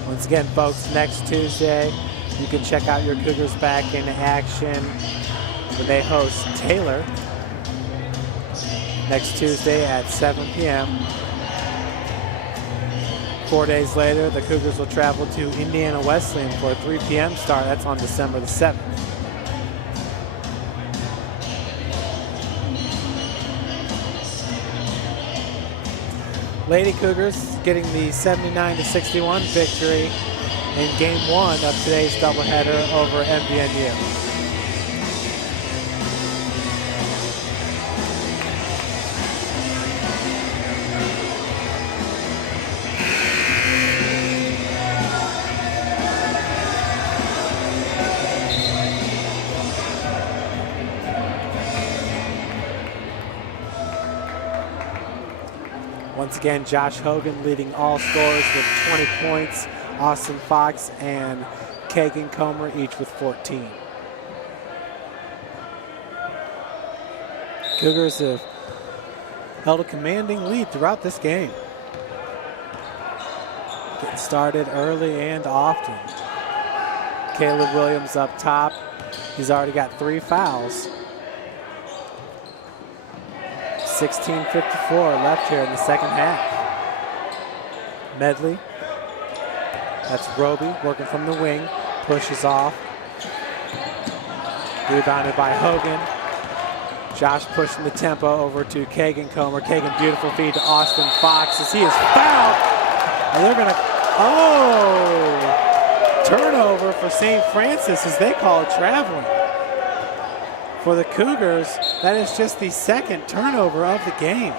Once again, folks, next Tuesday, you can check out your Cougars back in action when they host Taylor next Tuesday at 7 p.m. 4 days later, the Cougars will travel to Indiana Wesleyan for a 3 p.m. start. That's on December the 7th. Lady Cougars getting the 79-61 victory in Game 1 of today's doubleheader over MVNU. Once again, Josh Hogan leading all scorers with 20 points. Austin Fox and Kagan Comer each with 14. Cougars have held a commanding lead throughout this game. Getting started early and often. Caleb Williams up top. He's already got 3 fouls. 16:54 left here in the second half. Medley. That's Roby working from the wing. Pushes off. Rebounded by Hogan. Josh pushing the tempo over to Kagan Comer. Kagan, beautiful feed to Austin Fox as he is fouled. And they're gonna, turnover for St. Francis as they call it traveling. For the Cougars, that is just the second turnover of the game.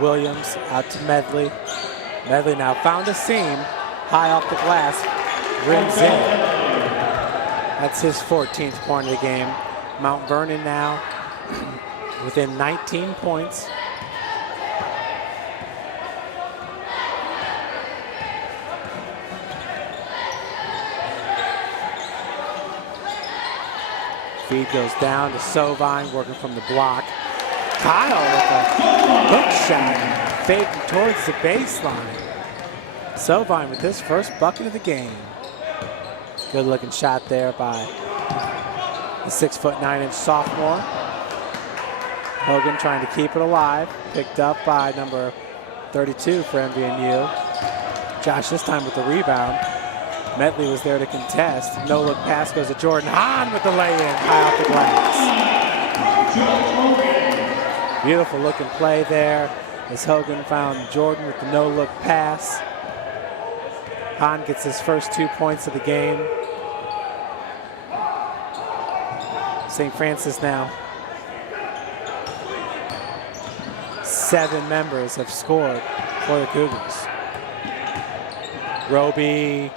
Williams out to Medley. Medley now found a seam, high off the glass, rims in. That's his 14th point of the game. Mount Vernon now within 19 points. Feed goes down to Sovine, working from the block. Kyle with a hook shot, fading towards the baseline. Sovine with his first bucket of the game. Good looking shot there by the 6'9" sophomore. Hogan trying to keep it alive. Picked up by number 32 for MVNU. Josh this time with the rebound. Medley was there to contest. No look pass goes to Jordan Hahn with the lay-in high off the glass. Beautiful looking play there as Hogan found Jordan with the no look pass. Hahn gets his first 2 points of the game. St. Francis now. 7 members have scored for the Cougars. Roby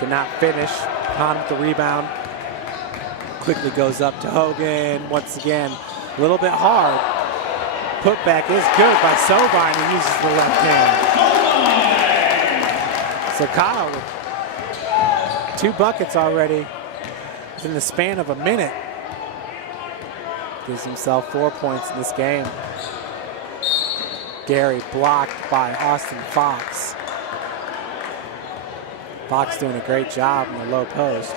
did not finish. Hahn with the rebound. Quickly goes up to Hogan. Once again, a little bit hard. Putback is good by Sovine, who uses the left hand. So Kyle with 2 buckets already in the span of a minute. Gives himself 4 points in this game. Gary blocked by Austin Fox. Fox doing a great job in the low post.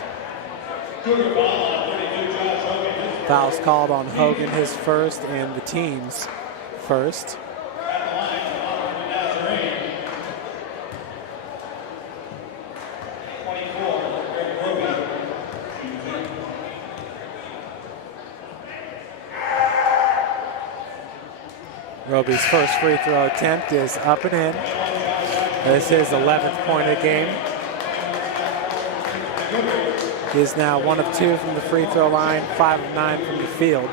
Fouls called on Hogan, his first and the team's first. Roby's first free throw attempt is up and in. This is his 11th point of the game. He is now 1 of 2 from the free throw line, 5 of 9 from the field.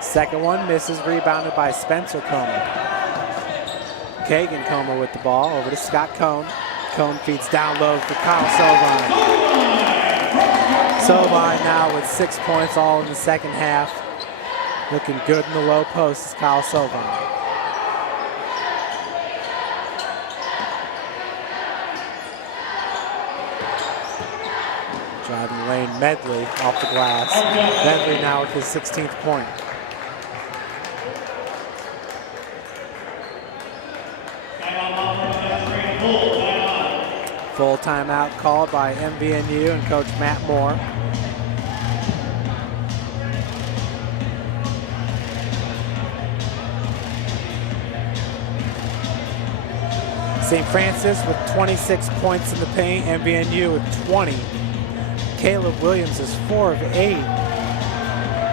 Second one misses, rebounded by Spencer Comer. Kagan Comer with the ball over to Scott Cone. Cone feeds down low for Kyle Sovine. Sovine now with 6 points all in the second half. Looking good in the low post is Kyle Sovine. Driving lane, Medley off the glass. Medley now with his 16th point. Full timeout called by MVNU and Coach Matt Moore. St. Francis with 26 points in the paint, MVNU with 20. Caleb Williams is 4 of 8.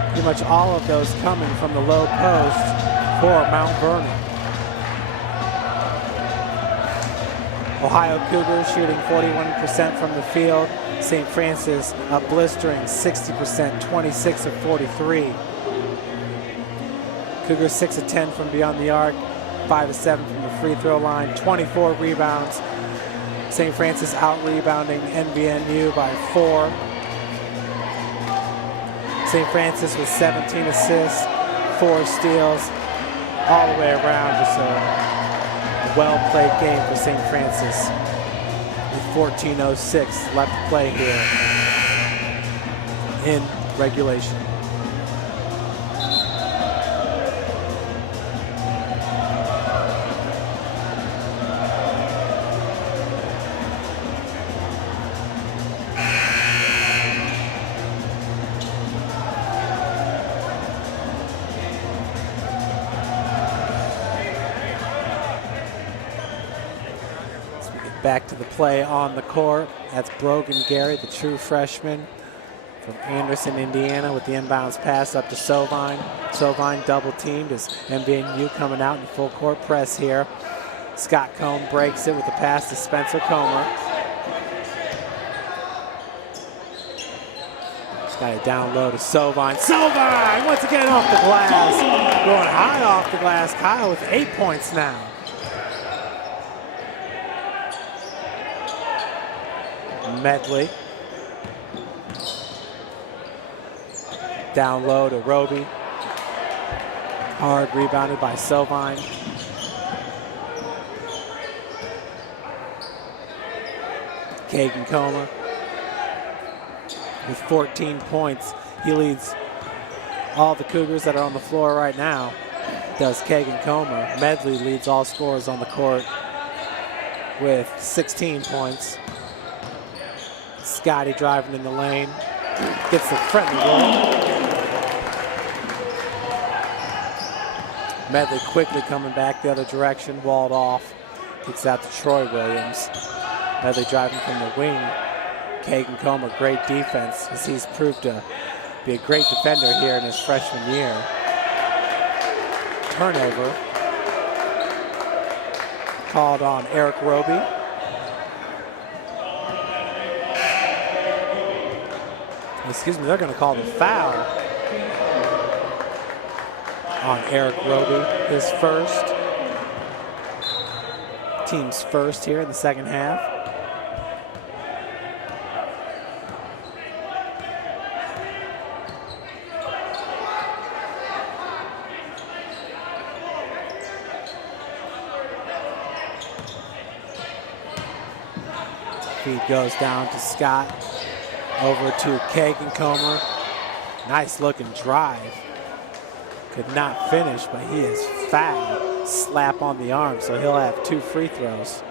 Pretty much all of those coming from the low post for Mount Vernon. Ohio Cougars shooting 41% from the field. St. Francis a blistering 60%, 26 of 43. Cougars 6 of 10 from beyond the arc, 5 of 7 from the free throw line, 24 rebounds. St. Francis out-rebounding NVNU by 4. St. Francis with 17 assists, 4 steals, all the way around. Just a well-played game for St. Francis with 14:06 left to play here in regulation. Back to the play on the court. That's Brogan Gary, the true freshman from Anderson, Indiana, with the inbounds pass up to Sovine. Sovine double teamed as MVNU coming out in full court press here. Scott Cohn breaks it with the pass to Spencer Comer. Just got it down low to Sovine. Sovine once again off the glass. Going high off the glass. Kyle with 8 points now. Medley. Down low to Roby. Hard rebounded by Sovine. Kagan Comer with 14 points. He leads all the Cougars that are on the floor right now. Does Kagan Comer. Medley leads all scorers on the court with 16 points. Scotty driving in the lane. Gets the friendly roll. Medley quickly coming back the other direction, walled off. Kicks out to Troy Williams. Medley driving from the wing. Kagan Comer, great defense, as he's proved to be a great defender here in his freshman year. Turnover called on Eric Roby. Excuse me, they're going to call the foul on Eric Roby, his first. Team's first here in the second half. Feed goes down to Scott. Over to Kagan Comer. Nice looking drive. Could not finish, but he is fouled. Slap on the arm, so he'll have 2 free throws.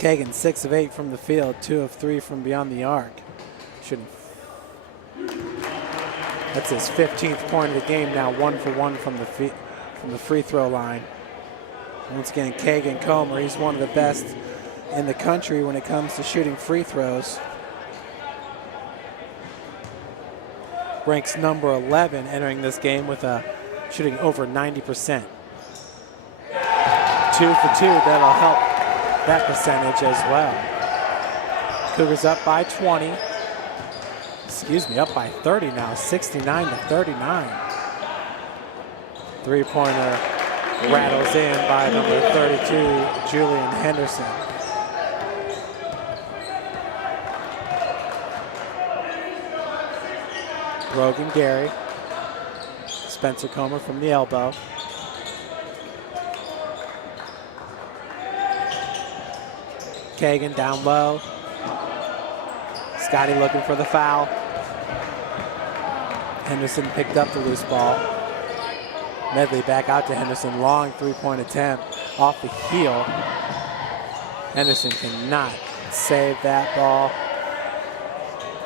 Kagan 6 of 8 from the field, 2 of 3 from beyond the arc. That's his 15th point of the game now, 1 for 1 from the free throw line. Once again, Kagan Comer, he's one of the best in the country when it comes to shooting free throws. Ranks number 11 entering this game with a shooting over 90%. 2 for 2, that'll help that percentage as well. Cougars up by 20. Excuse me, up by 30 now, 69 to 39. Three-pointer rattles in by number 32, Julian Henderson. Brogan Gary. Spencer Comer from the elbow. Kagan down low. Scotty looking for the foul. Henderson picked up the loose ball. Medley back out to Henderson. Long three-point attempt off the heel. Henderson cannot save that ball.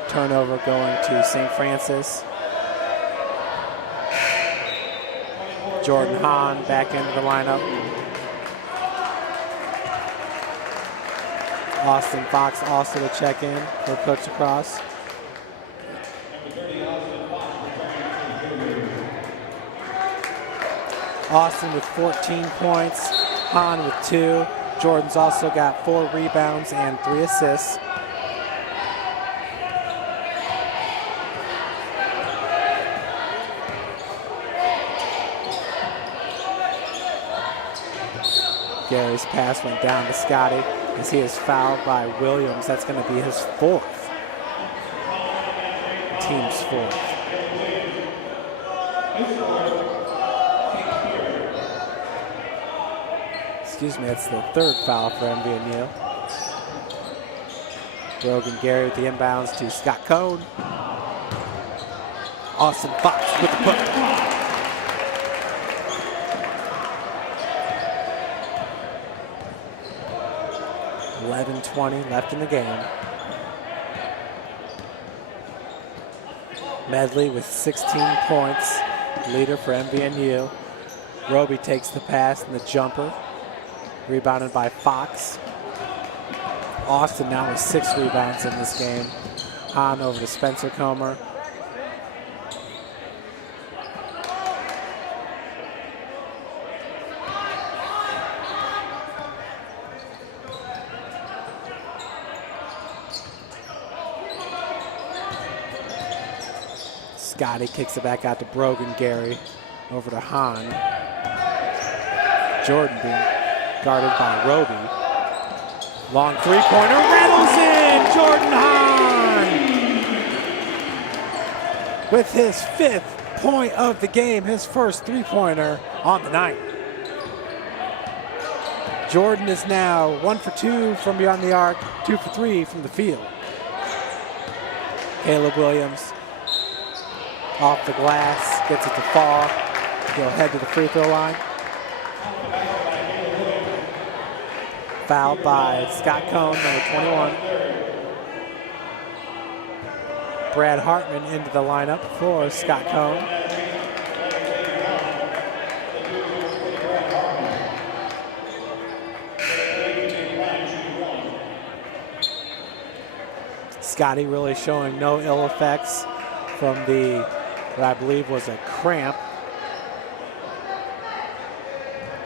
Turnover going to St. Francis. Jordan Hahn back into the lineup. Austin Fox also to check in for Coach Lacrosse. Austin with 14 points, Hahn with 2. Jordan's also got 4 rebounds and 3 assists. Gary's pass went down to Scotty as he is fouled by Williams. That's going to be his 4th. Team's 4th. Excuse me, that's the 3rd foul for MVNU. Brogan Gary with the inbounds to Scott Cohn. Austin Fox with the put. 11:20 left in the game. Medley with 16 points. leader for MVNU. Roby takes the pass and the jumper. Rebounded by Fox. Austin now with 6 rebounds in this game. Hahn over to Spencer Comer. Scotty kicks it back out to Brogan Gary. Over to Hahn. Jordan being guarded by Roby. Long three-pointer, rattles in! Jordan Hahn! With his 5th point of the game, his first three-pointer on the night. Jordan is now 1 for 2 from beyond the arc, 2 for 3 from the field. Caleb Williams off the glass, gets it to fall. He'll head to the free throw line. Fouled by Scott Cohn, number 21. Brad Hartman into the lineup for Scott Cohn. Scotty really showing no ill effects from what I believe was a cramp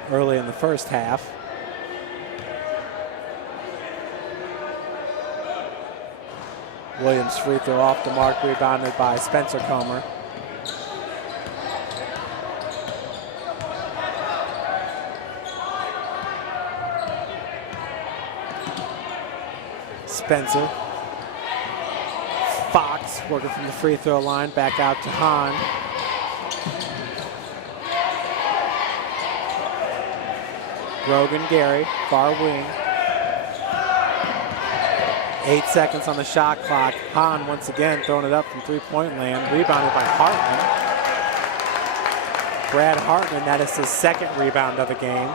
early in the first half. Williams free throw off the mark, rebounded by Spencer Comer. Spencer. Fox working from the free throw line, back out to Hahn. Brogan Gary, far wing. 8 seconds on the shot clock. Hahn once again throwing it up from three-point land, rebounded by Hartman. Brad Hartman, that is his 2nd rebound of the game.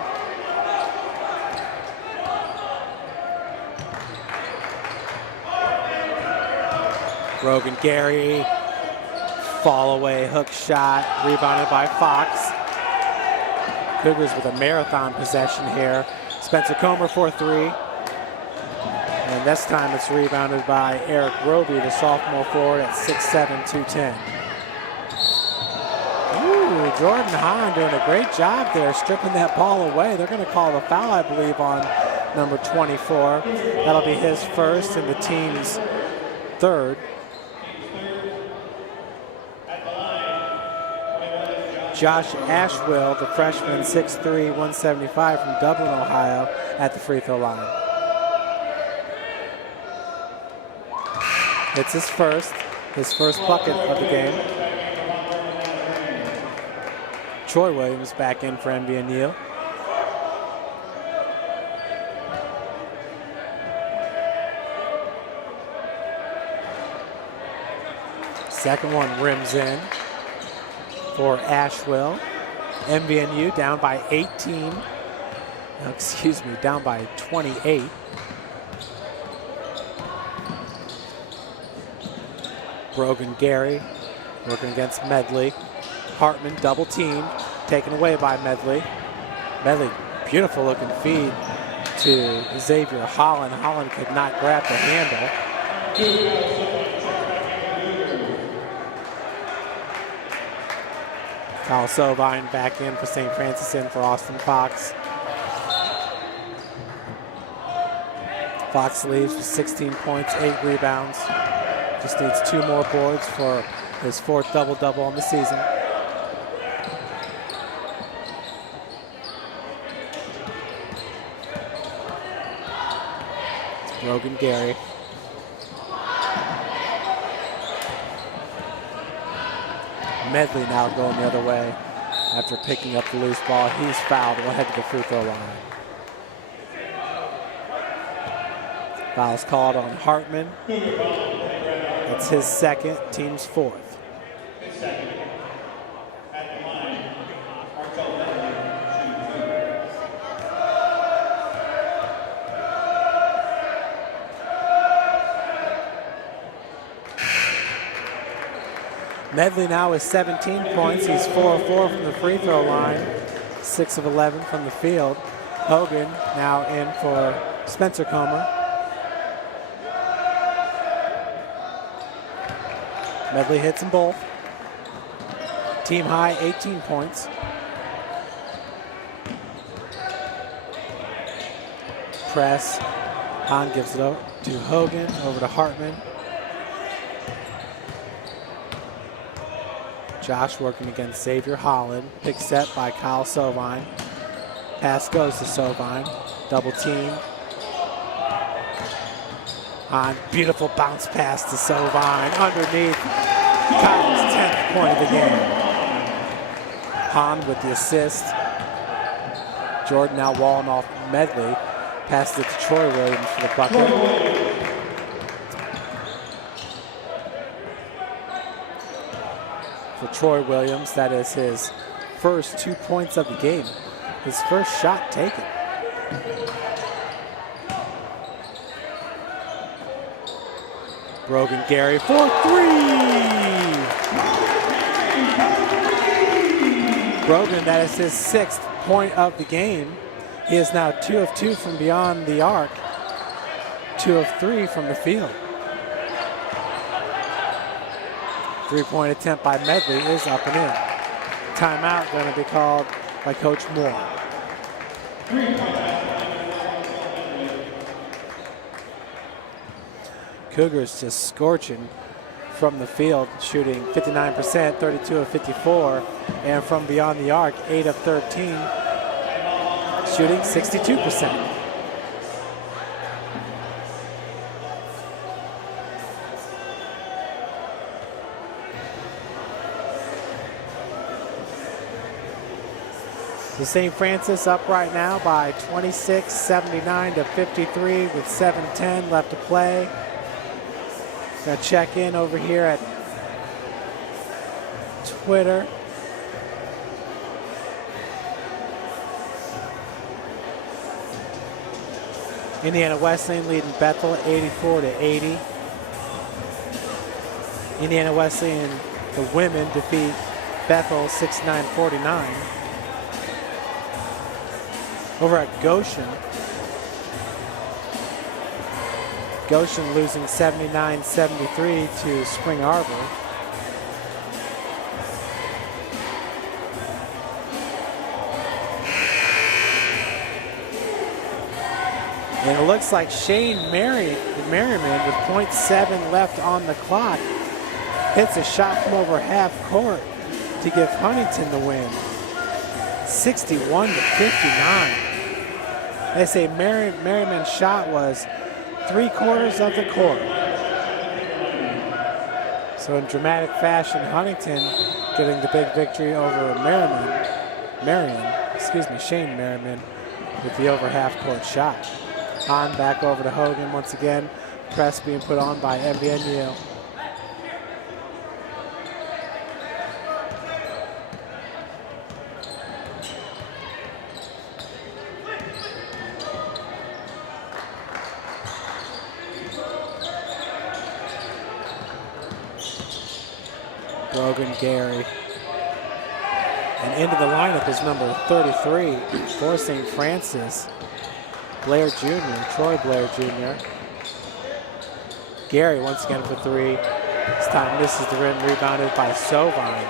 Brogan Gary, fall away hook shot, rebounded by Fox. Cougars with a marathon possession here. Spencer Comer for 3. And this time it's rebounded by Eric Roby, the sophomore forward at 6'7", 210. Ooh, Jordan Hahn doing a great job there, stripping that ball away. They're going to call the foul, I believe, on number 24. That'll be his first and the team's 3rd. Josh Ashwell, the freshman, 6'3", 175 from Dublin, Ohio, at the free throw line. It's his first bucket of the game. Troy Williams back in for MVNU. Second one rims in for Ashwell. MVNU down by 18. No, excuse me, down by 28. Brogan Gary working against Medley. Hartman double teamed, taken away by Medley. Medley, beautiful looking feed to Xavier Holland. Holland could not grab the handle. Kyle Sovine back in for St. Francis, in for Austin Fox. Fox leaves with 16 points, 8 rebounds. Just needs 2 more boards for his 4th double-double on the season. It's Brogan Gary. Medley now going the other way after picking up the loose ball. He's fouled. We'll head to the free throw line. Foul's called on Hartman. It's his 2nd, team's 4th. Medley now with 17 points. He's 4 of 4 from the free throw line, 6 of 11 from the field. Hogan now in for Spencer Comer. Medley hits them both. Team high 18 points. Press. Hahn gives it over to Hogan, over to Hartman. Josh working against Xavier Holland. Big set by Kyle Sovine. Pass goes to Sovine. Double team. Hahn, beautiful bounce pass to Sovine. Underneath. Kyle's 10th point of the game. Hahn with the assist. Jordan now walling off Medley. Passes it to Troy Williams for the bucket. For Troy Williams, that is his first 2 points of the game. His first shot taken. Brogan Gary for 3! Brogan, that is his 6th point of the game. He is now 2 of 2 from beyond the arc, 2 of 3 from the field. 3-point attempt by Medley is up and in. Timeout going to be called by Coach Moore. Cougars just scorching from the field, shooting 59%, 32 of 54, and from beyond the arc, 8 of 13. Shooting 62%. So St. Francis up right now by 26, 79 to 53 with 7:10 left to play. Gonna check in over here at Twitter. Indiana Wesleyan leading Bethel 84 to 80. Indiana Wesleyan, the women, defeat Bethel 69-49. Over at Goshen, Goshen losing 79-73 to Spring Arbor. And it looks like Shane Merriman with 0.7 left on the clock hits a shot from over half court to give Huntington the win. 61 to 59. They say Merriman's shot was 3/4 of the court. So in dramatic fashion, Huntington getting the big victory over Shane Merriman with the over half court shot. Hahn back over to Hogan once again. Press being put on by MVNU. Brogan Gary. And into the lineup is number 33 for St. Francis. Blair Jr., Troy Blair Jr. Gary once again for 3. This time misses the rim, rebounded by Sovine.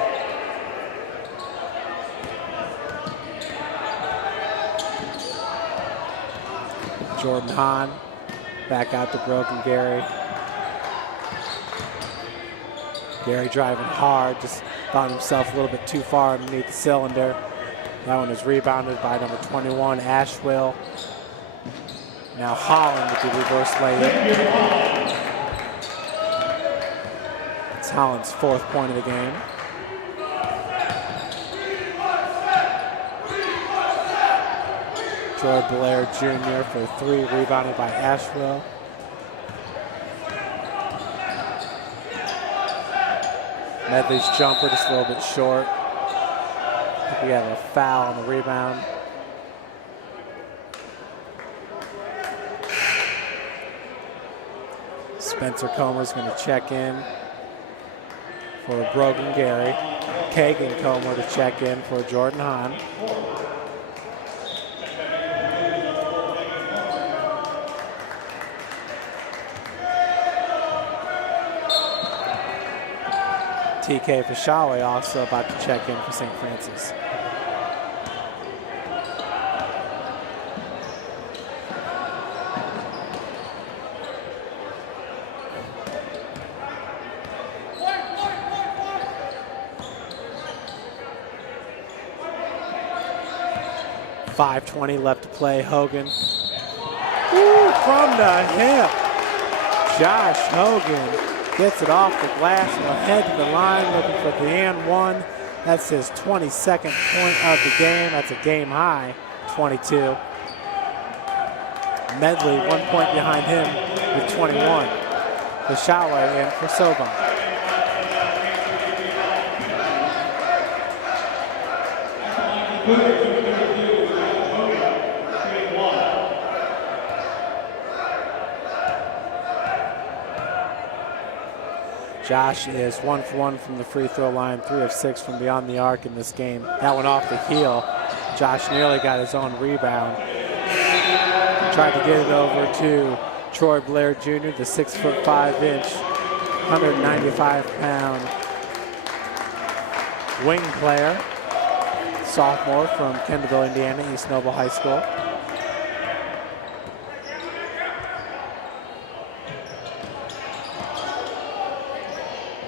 Jordan Hahn back out to Brogan Gary. Gary driving hard, just found himself a little bit too far underneath the cylinder. That one is rebounded by number 21, Asheville. Now Holland with the reverse layup. It's Holland's 4th point of the game. Troy Blair Jr. for 3, rebounded by Asheville. Medley's jumper just a little bit short. I think we have a foul on the rebound. Spencer Comer's going to check in. for Brogan Gary. Kagan Comer to check in for Jordan Hahn. TK Fashawe also about to check in for St. Francis. .520 left to play. Hogan. Ooh, from the hip. Josh Hogan gets it off the glass, will head to the line looking for the and one. That's his 22nd point of the game. That's a game high, 22. Medley 1 point behind him with 21. Fashawe in for Soban. Josh is 1 for 1 from the free throw line, 3 of 6 from beyond the arc in this game. That one off the heel. Josh nearly got his own rebound. Tried to get it over to Troy Blair Jr., the 6'5", 195-pound wing player, sophomore from Kendallville, Indiana, East Noble High School.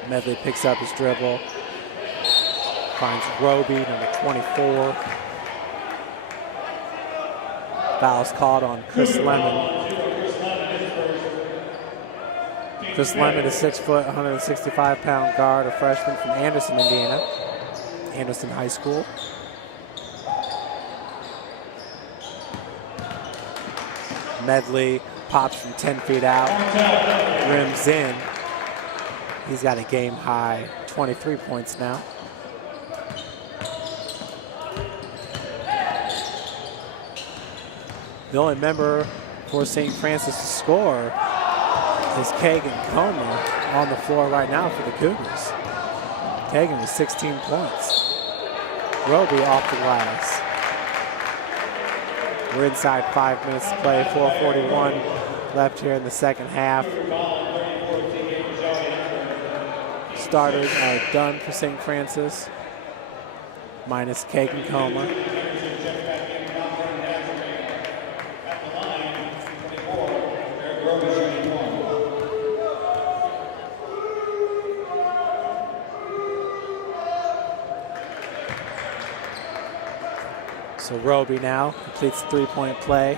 Medley picks up his dribble, finds Roby, number 24. Foul's called on Chris Lemon. Chris Lemon is 6 foot, 165-pound guard, a freshman from Anderson, Indiana, Anderson High School. Medley pops from 10 feet out, rims in. He's got a game high 23 points now. The only member for St. Francis to score is Kagan Comer on the floor right now for the Cougars. Kagan with 16 points. Roby off the glass. We're inside 5 minutes to play, 4:41 left here in the second half. Starters are done for St. Francis, minus Kagan Comer. So Roby now completes the three-point play.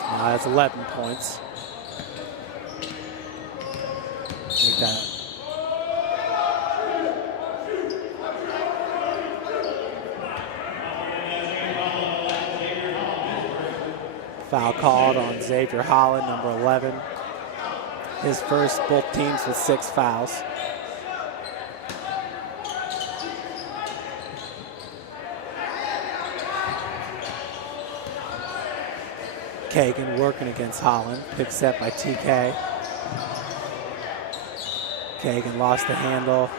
Now that's 11 points. Make that. Foul called on Xavier Holland, number 11. His first, both teams with 6 fouls. Kagan working against Holland, picked set by TK. Kagan lost the handle.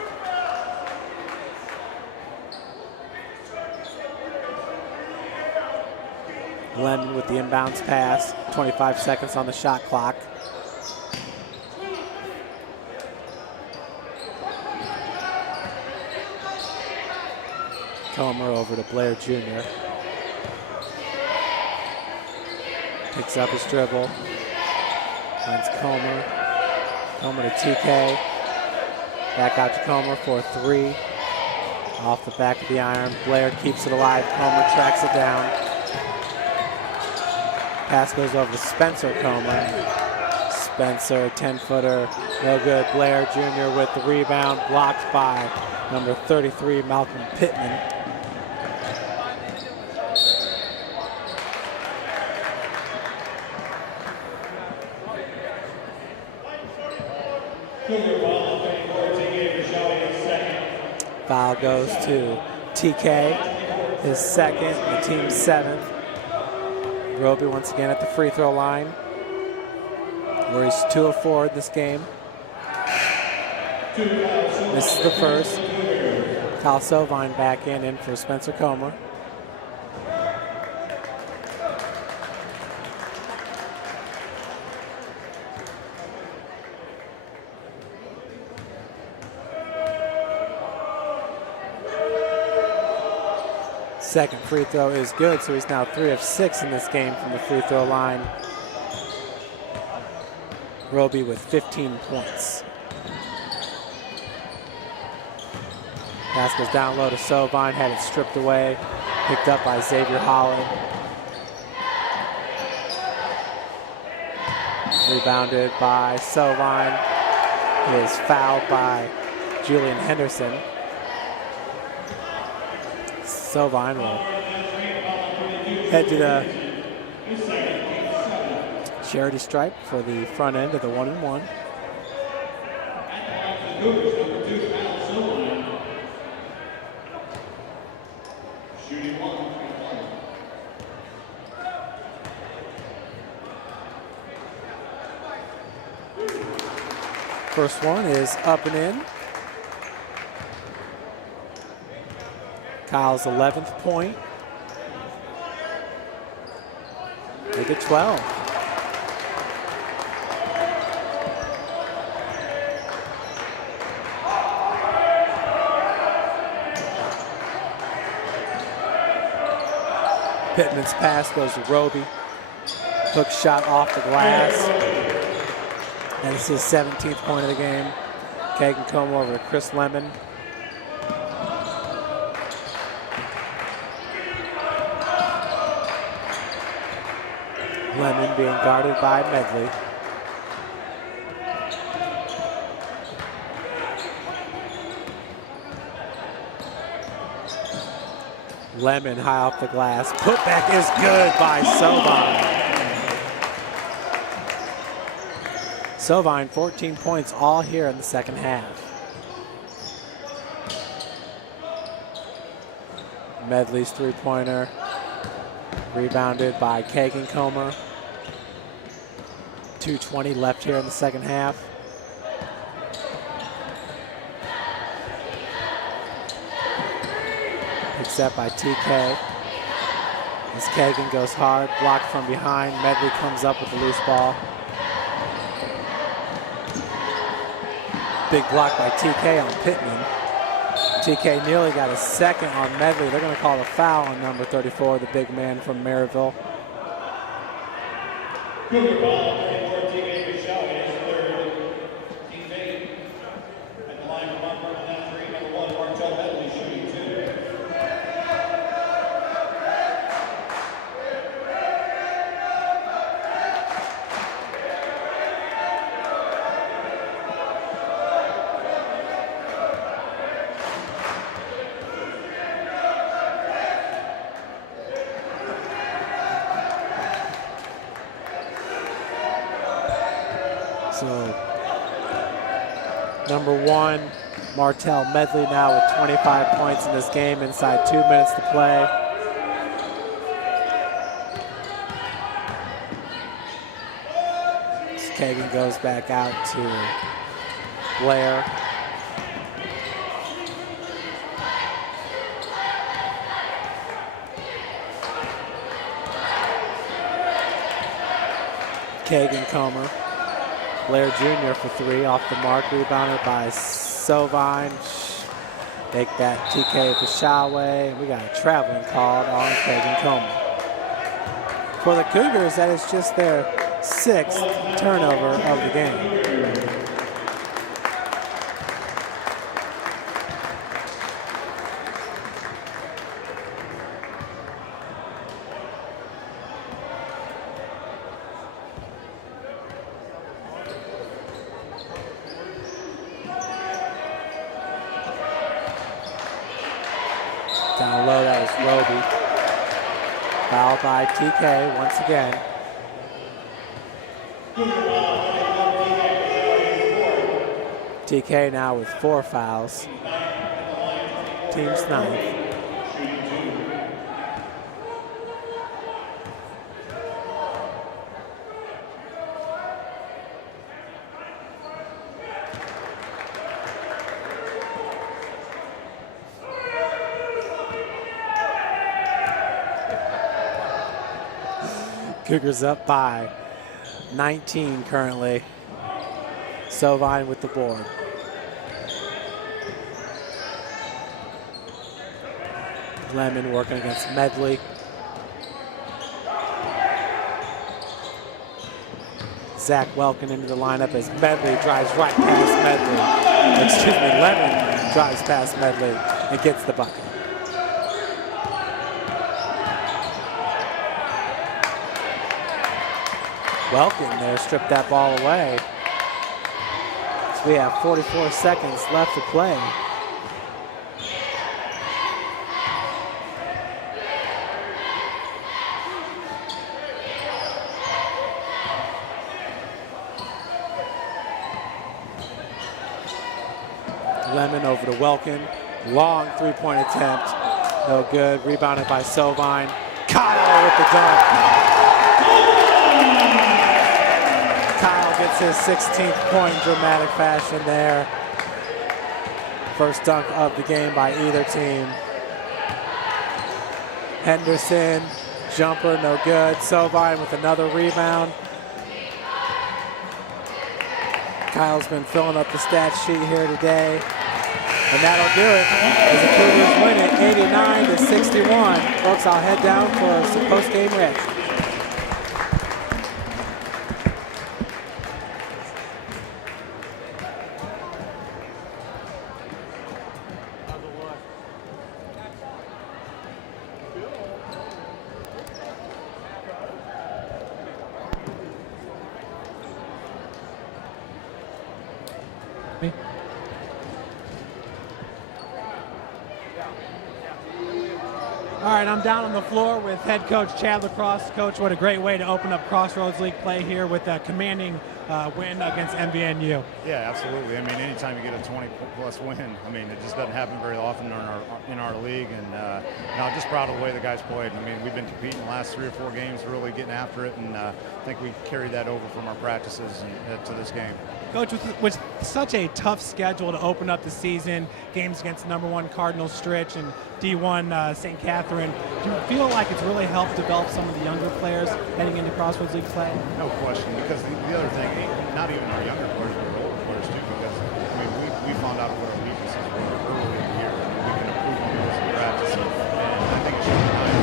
Lemon with the inbounds pass, 25 seconds on the shot clock. Comer over to Blair Jr. Picks up his dribble. Finds Comer. Comer to TK. Back out to Comer for a 3. Off the back of the iron. Blair keeps it alive. Comer tracks it down. Pass goes over to Spencer Comer. Spencer, 10-footer, no good. Blair Jr. with the rebound, blocked by number 33, Malcolm Pittman. Foul goes to TK, his second, the team's 7th. Roby once again at the free throw line. where he's 2 of 4 in this game. This is the first. Kyle Sovine back in for Spencer Comer. Second free throw is good, so he's now 3 of 6 in this game from the free throw line. Roby with 15 points. Pass goes down low to Sovine, had it stripped away, picked up by Xavier Holland. Rebounded by Sovine. He is fouled by Julian Henderson. Sovine will head to the charity stripe for the front end of the 1-and-1. First one is up and in. Kyle's 11th point. Make it 12. Pittman's pass goes to Roby. Hook shot off the glass. And it's his 17th point of the game. Kagan Comer over to Chris Lemon. Lemon being guarded by Medley. Lemon high off the glass. Putback is good by Sovine. Sovine, 14 points all here in the second half. Medley's three-pointer. Rebounded by Kagan Comer. 2:20 left here in the second half. Picked up by TK. As Kagan goes hard, blocked from behind. Medley comes up with the loose ball. Big block by TK on Pittman. TK nearly got a second on Medley. They're going to call a foul on number 34, the big man from Maryville. Cougar ball, 34, TK Michelle is third. Teammate at the line for one on that three, number 1, Martel Medley shooting 2. So, number 1, Martel Medley now with 25 points in this game inside 2 minutes to play. Kagan goes back out to Blair. Kagan Comer. Blair Jr. for 3 off the mark, rebounded by Sovine. Take that TK Pashaway. We got a traveling called on Kagan Comer. For the Cougars, that is just their 6th turnover of the game. Down low, that was Roby. Foul by TK once again. TK now with 4 fouls. Team's 9th. Cougars up by 19 currently. Sovine with the board. Lemon working against Medley. Zach Welkin into the lineup as Medley drives right past Medley. Excuse me, Lemon drives past Medley and gets the bucket. Welkin there stripped that ball away. So we have 44 seconds left to play. Lemon over to Welkin. Long three-point attempt. No good. Rebounded by Sovine. Kyle with the dunk. Kyle gets his 16th point in dramatic fashion there. First dunk of the game by either team. Henderson, jumper, no good. Sovine with another rebound. Kyle's been filling up the stat sheet here today. And that'll do it as the Cougars win it 89-61. Folks, I'll head down for some post-game rest. All right, I'm down on the floor with head coach Chad Lacrosse. Coach, what a great way to open up Crossroads League play here with a commanding win against MVNU. Yeah, absolutely. I mean, anytime you get a 20-plus win, I mean, it just doesn't happen very often in our league. And you know, I'm just proud of the way the guys played. I mean, we've been competing the last 3 or 4 games, really getting after it, and I think we carried that over from our practices to this game. Coach, with such a tough schedule to open up the season, games against #1 Cardinal Stritch and D1 St. Catherine, do you feel like it's really helped develop some of the younger players heading into Crossroads League play? No question, because the other thing, not even our younger players, but our older players too, because I mean, we found out what our weaknesses were early in the year, and we can improve on those in practice. And I think it's showing tonight.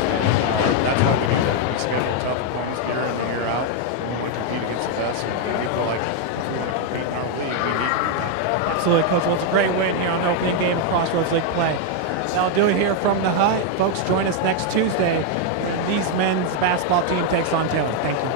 That's why we need to schedule tough opponents year in and year out. We want to compete against the best, and we feel like if we want to compete in our league, we need to. Absolutely, Coach. Well, it's a great win here on the opening game of Crossroads League play. That'll do it here from the hut. Folks, join us next Tuesday. These men's basketball team takes on Taylor. Thank you.